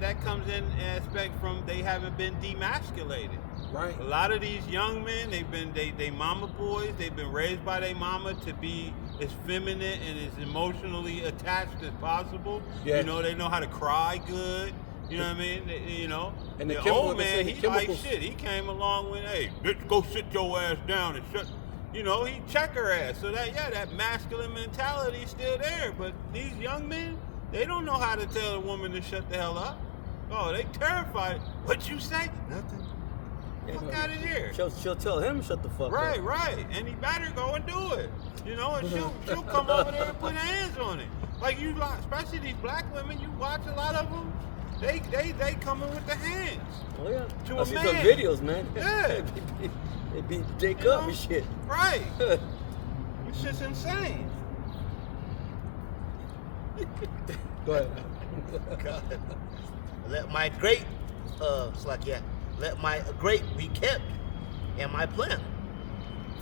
That comes in aspect from they haven't been demasculated. Right. A lot of these young men, they mama boys. They've been raised by their mama to be as feminine and as emotionally attached as possible. Yeah. You know, they know how to cry good. You know what I mean? You know, And the the chemical- old they say man, the he like chemicals- shit. He came along with, hey, bitch, go sit your ass down and shut. You know, he check her ass. So that masculine mentality is still there. But these young men, they don't know how to tell a woman to shut the hell up. Oh, they terrified. What you say? Nothing. Fuck out of here. She'll tell him shut the fuck Right, up. right. And he better go and do it. You know, and she'll come over there and put her hands on it. Like you, especially these black women, you watch a lot of them. They come in with the hands. Oh yeah. To I a see man. some videos, man. Yeah. They beat Jake You up know? and shit. Right. It's just insane. Go ahead. God. Let my great, let my great be kept, and my plan.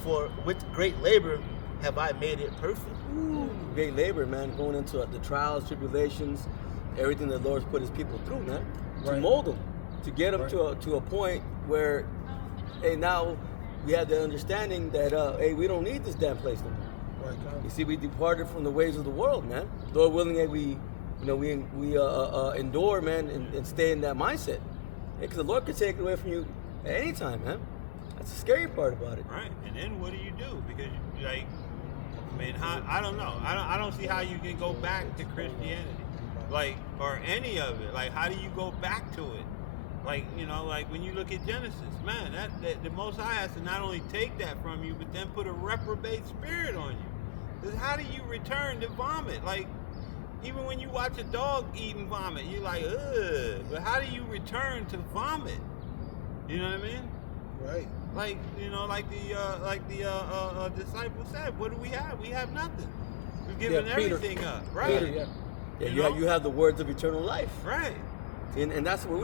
For with great labor have I made it perfect. Great labor, man, going into the trials, tribulations, everything that the Lord's put his people through, man, to Right. mold them, to get them Right. to a point where, hey, now we have the understanding that, hey, we don't need this damn place no more. Right. You see, we departed from the ways of the world, man. Lord willing, that we endure, man, and stay in that mindset. Because the Lord can take it away from you at any time, man. That's the scary part about it. Right. And then what do you do? Because like, I mean, I don't know. I don't see how you can go back to Christianity, like, or any of it. Like, how do you go back to it? Like, you know, like when you look at Genesis, man, that the Most High has to not only take that from you, but then put a reprobate spirit on you. 'Cause how do you return to vomit? Like, even when you watch a dog eating vomit, you're like, ugh. But how do you return to vomit? You know what I mean? Right. Like, you know, like the disciple said, what do we have? We have nothing. We've given Yeah, Peter. everything up, right? Peter, yeah. Yeah, You you know? have, you have the words of eternal life. Right. And that's what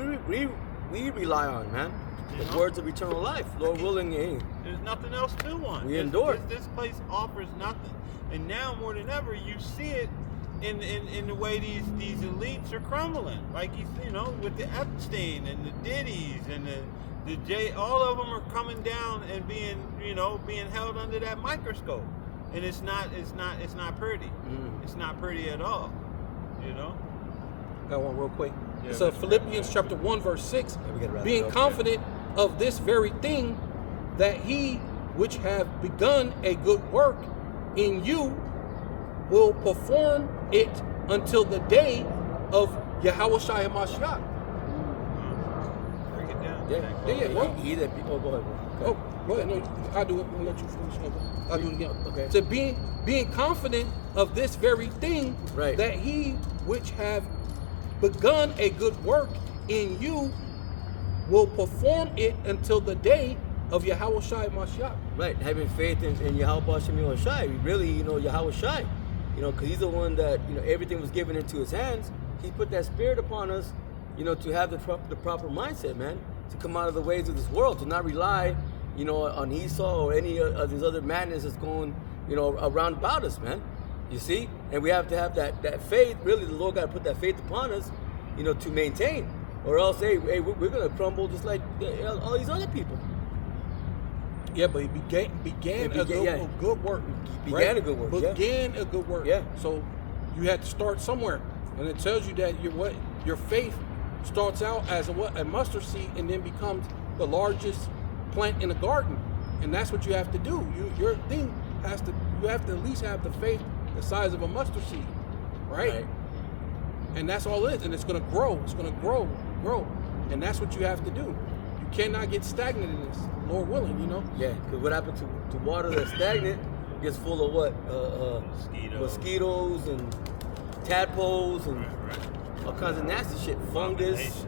we rely on, man. You The know? words of eternal life. Lord willing, hey, There's nothing else to one. We endure. This place offers nothing, and now more than ever, you see it in the way these elites are crumbling. Like you know, with the Epstein and the Diddy's and the J, all of them are coming down and being held under that microscope, and it's not pretty. It's not pretty at all. You know. Got one real quick. Yeah, So that's Philippians chapter 1 verse 6, we gotta wrap it being up, confident of this very thing, that he which have begun a good work in you will perform it until the day of Yahushua HaMashiach. Break it down. yeah, Yeah, well- he that people. Oh, go ahead. Bro. Oh, go ahead. No, I'll do it. I'll let you finish. I'll do it again. Okay. So being confident of this very thing, Right. that he which have begun a good work in you will perform it until the day of Yahushua HaMashiach. Right, having faith in Yahweh Shem Shai. We really, Yahweh Shai. Because he's the one that, everything was given into his hands. He put that spirit upon us, to have the proper mindset, man. To come out of the ways of this world, to not rely, on Esau or any of these other madness that's going, around about us, man. You see? And we have to have that faith. Really, the Lord got to put that faith upon us, to maintain. Or else, hey, we're going to crumble just like all these other people. Yeah, but he began a good work. He began a good work, yeah. Began a good work. Yeah. So you had to start somewhere, and it tells you that your faith starts out as a mustard seed, and then becomes the largest plant in the garden, and that's what you have to do. You have to at least have the faith the size of a mustard seed, right? And that's all it is. And it's going to grow. It's going to grow. And that's what you have to do. You cannot get stagnant in this, Lord willing, you know? Yeah, because what happens to water that's stagnant gets full of what? Mosquitoes and tadpoles and all kinds of nasty shit. Fungus.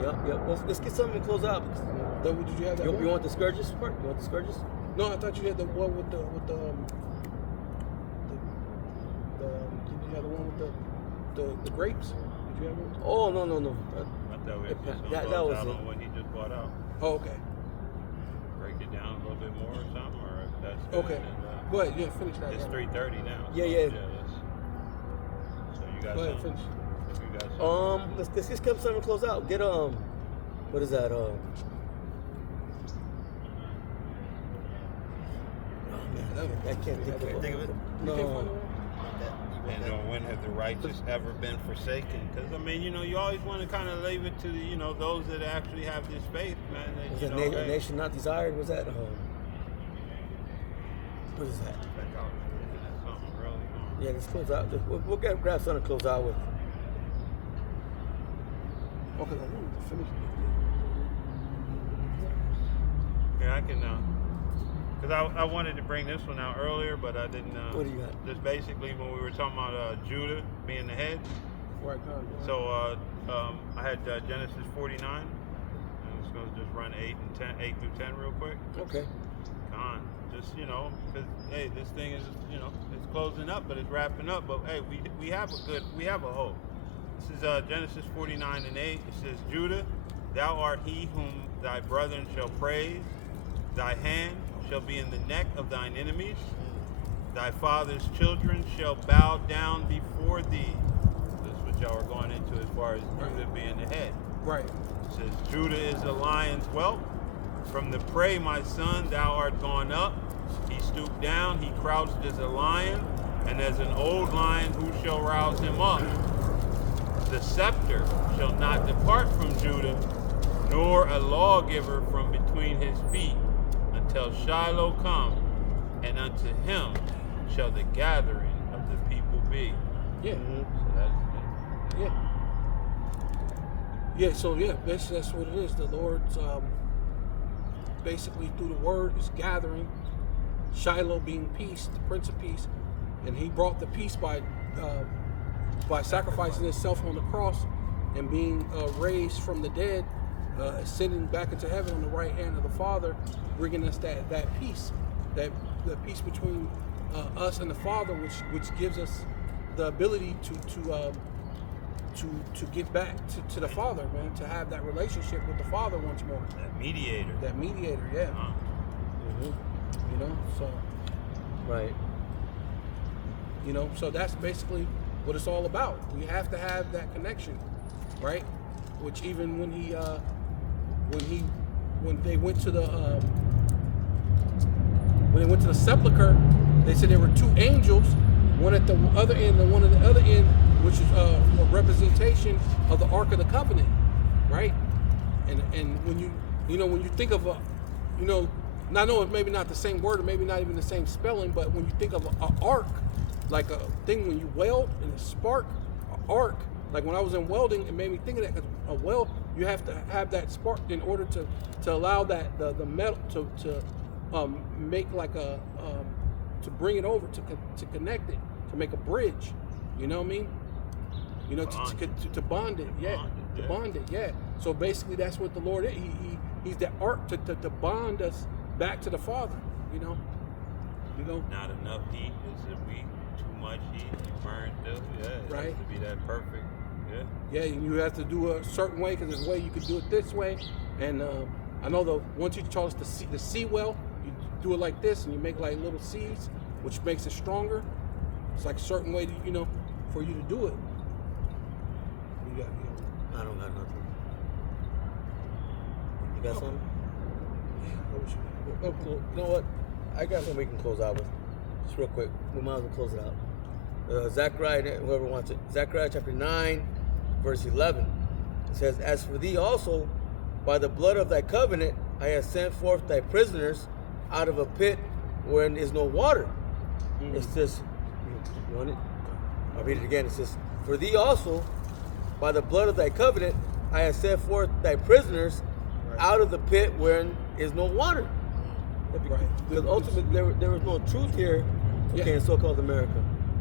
Yep. Let's get something to close out. Did you have that one? You want the scourges part? You want the scourges? No, I thought you had the one with the did you have the one with the grapes? Did you have one? Oh, no. I thought we had that was out it. on what he just bought out. Oh, okay. Break it down a little bit more or something, or if that's good, Okay. then, Go ahead, finish that. it's 3:30 now. So, Yeah. So you got Go ahead, something? finish. If you got something. Let's just come something to close out. Get what is that? Oh man, I can't think of it. You can't No. find the one? And when have the righteous ever been forsaken? Because I mean, you always want to kind of leave it to those that actually have this faith, man. That, Was you that know, a nation not desired? Was that? What is that? Something really. Yeah, let's close out. We'll grab something to close out with. Okay, I wanted to finish. Yeah, I can. Because I wanted to bring this one out earlier, but I didn't. What do you got? Just basically when we were talking about Judah being the head. Right, go ahead. So I had Genesis 49. I'm just going to just run 8 through 10 real quick. Okay. Con. Just, because, hey, this thing is, it's closing up, but it's wrapping up. But, hey, we have a hope. This is Genesis 49 and 8. It says, Judah, thou art he whom thy brethren shall praise. Thy hand shall be in the neck of thine enemies. Thy father's children shall bow down before thee. This is what y'all are going into as far as Judah being the head. Right. It says, Judah is the lion's whelp. From the prey, my son, thou art gone up. He stooped down, he crouched as a lion, and as an old lion, who shall rouse him up? The scepter shall not depart from Judah, nor a lawgiver from between his feet, until Shiloh come, and unto him shall the gathering of the people be. Yeah. So that's Yeah. Yeah, so basically that's what it is. The Lord's basically through the word is gathering. Shiloh being peace, the Prince of Peace, and he brought the peace by sacrificing himself on the cross and being raised from the dead, ascending back into heaven on the right hand of the Father, bringing us that peace, that peace between us and the Father, which gives us the ability to get back to the Father, man, to have that relationship with the Father once more. that mediator. That mediator, yeah. Uh-huh. So Right. so that's basically what it's all about. We have to have that connection, right? Which even when they went to the sepulcher, they said there were two angels, one at the other end and one at the other end, which is a representation of the Ark of the Covenant, right? And when you think of I know it's maybe not the same word or maybe not even the same spelling, but when you think of an arc, like a thing when you weld and a spark, an arc, like when I was in welding, it made me think of that, because a weld, you have to have that spark in order to allow that the metal to make like to bring it over, to connect it, to make a bridge, you know what I mean? To bond it, yeah. To bond it, yeah. So basically that's what the Lord is. He's the arc to bond us back to the Father, Not enough heat is a weak, too much heat, you burn still. Yeah, it Right. has to be that perfect. Yeah. Yeah, you have to do a certain way, because there's a way you could do it this way. And I know one teacher taught us the sea well. You do it like this, and you make like little C's, which makes it stronger. It's like a certain way, for you to do it. You got. I don't got nothing. You got something? Oh, cool. You know what? I got something we can close out with. Just real quick. We might as well close it out. Zechariah, whoever wants it. Zechariah chapter 9, verse 11. It says, As for thee also, by the blood of thy covenant, I have sent forth thy prisoners out of a pit wherein is no water. It's just, you want it? I'll read it again. It says, "For thee also, by the blood of thy covenant, I have set forth thy prisoners out of the pit wherein is no water." Right. Because ultimately there was no truth here, okay, in so-called America.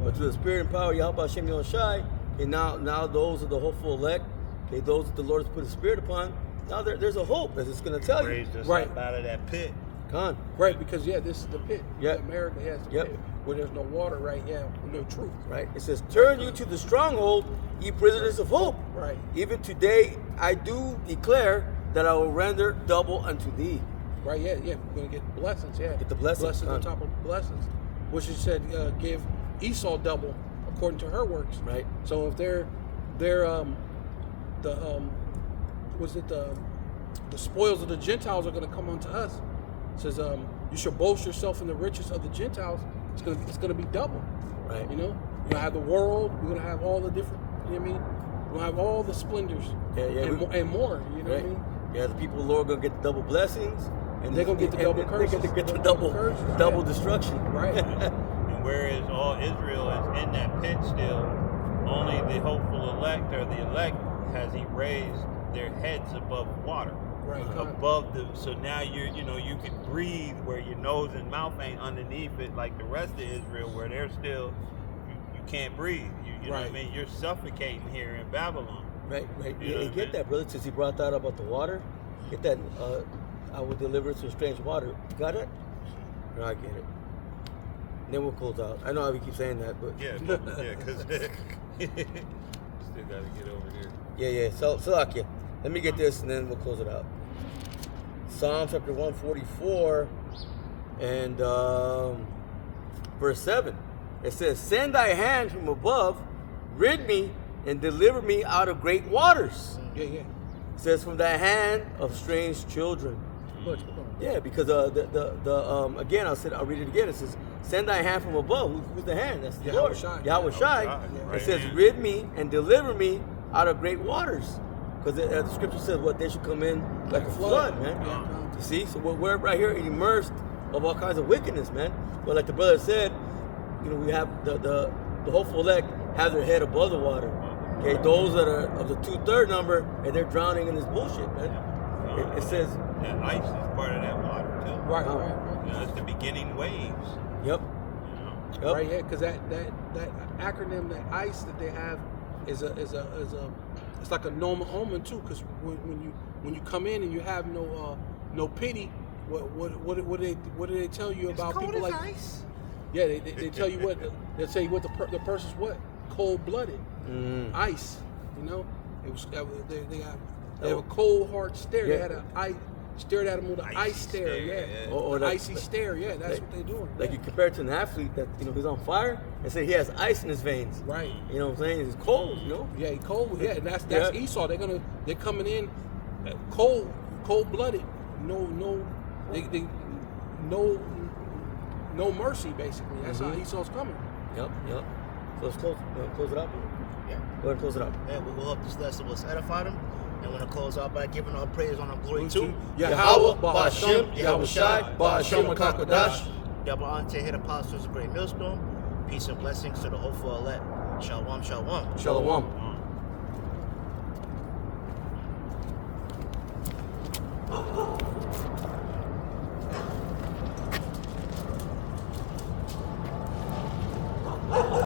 But through the spirit and power, Yahweh Hashem Yahushai, and now those are the hopeful elect, okay, those that the Lord has put His Spirit upon. Now there's a hope, as it's going to tell you. Raised us Right. up out of that pit. Con. Right, because this is the pit. Yep. America has the Yep. pit where there's no water, right? Yeah, no truth. Right. It says, "Turn you to the stronghold, ye prisoners of hope. Right. Even today I do declare that I will render double unto thee." Right, yeah. We're gonna get blessings, yeah. Get the blessings, on top of blessings. Which it said give Esau double according to her works. Right. So if they're the spoils of the Gentiles are gonna come unto us. It says you shall boast yourself in the riches of the Gentiles. It's gonna be double. Right. You know? You're gonna have the world, we're gonna have all the different, you know what I mean? We'll have all the splendors and more, you know what I mean? Yeah, the people of the Lord gonna get the double blessings, and They're gonna get the double curses. They're gonna get the Double double curses, destruction. Right. And whereas all Israel is in that pit still, only the hopeful elect or the elect has He raised their heads above water. Right. Above so now you can breathe where your nose and mouth ain't underneath it like the rest of Israel where they're still you can't breathe. You know what I mean? You're suffocating here in Babylon. Right. You know You what I get mean? that, brother? Since he brought that up about the water, get that. I will deliver it to strange water. You got it? No, I get it. Then we'll close out. I know how we keep saying that, but Yeah, because still got to get over here. yeah. So Salakia, let me get this, and then we'll close it out. Psalm chapter 144 and verse 7. It says, "Send thy hand from above, rid me, and deliver me out of great waters." Yeah. It says, "From the hand of strange children." But, Yeah, because again, I'll read it again. It says, "Send thy hand from above." Who's the hand? That's the Yahweh Lord. Shai. Yahweh Shai. Yahweh Shai. It says, Right. "Rid me and deliver me out of great waters," because the scripture says, "What they should come in like a flood, man." Yeah. You see, so we're right here immersed of all kinds of wickedness, man. But like the brother said, we have the hopeful elect have their head above the water. Okay, those that are of the 2/3 number, and they're drowning in this bullshit, man. It says, that ice is part of that water too. Right. You know, it's the beginning waves. "Yep, You know? yep." Right, yeah, because that acronym, that ICE that they have, is it's like a normal omen too. Because when you come in and you have no pity, what do they tell you about people like? ice. Yeah, they tell you what they'll tell you what the person's what cold-blooded, ice. You know, it was they have a cold hard stare. Yeah. They had stared at him with an Icy ice stare. stare, Yeah, yeah. Or an that- icy stare. Yeah, that's what they're doing. Like yeah. you compare it to an athlete that he's on fire and say he has ice in his veins. Right. You know what I'm saying? He's cold. Yeah, he cold. Yeah, and that's Yeah. Esau. They're coming in cold blooded. No mercy basically. That's how Esau's coming. Yep. So let's close it up. Yeah. Go ahead and close it up. And we will hope this lesson was edifying them. And we're going to close out by giving our praise on our glory to Yahweh, Ba'ashem, Yahweh Shai, Ba'ashem HaKadosh. Double Ante Hit Apostles, a great millstone. Peace and blessings to the hopeful elect. Shalom, shalom. Shalom.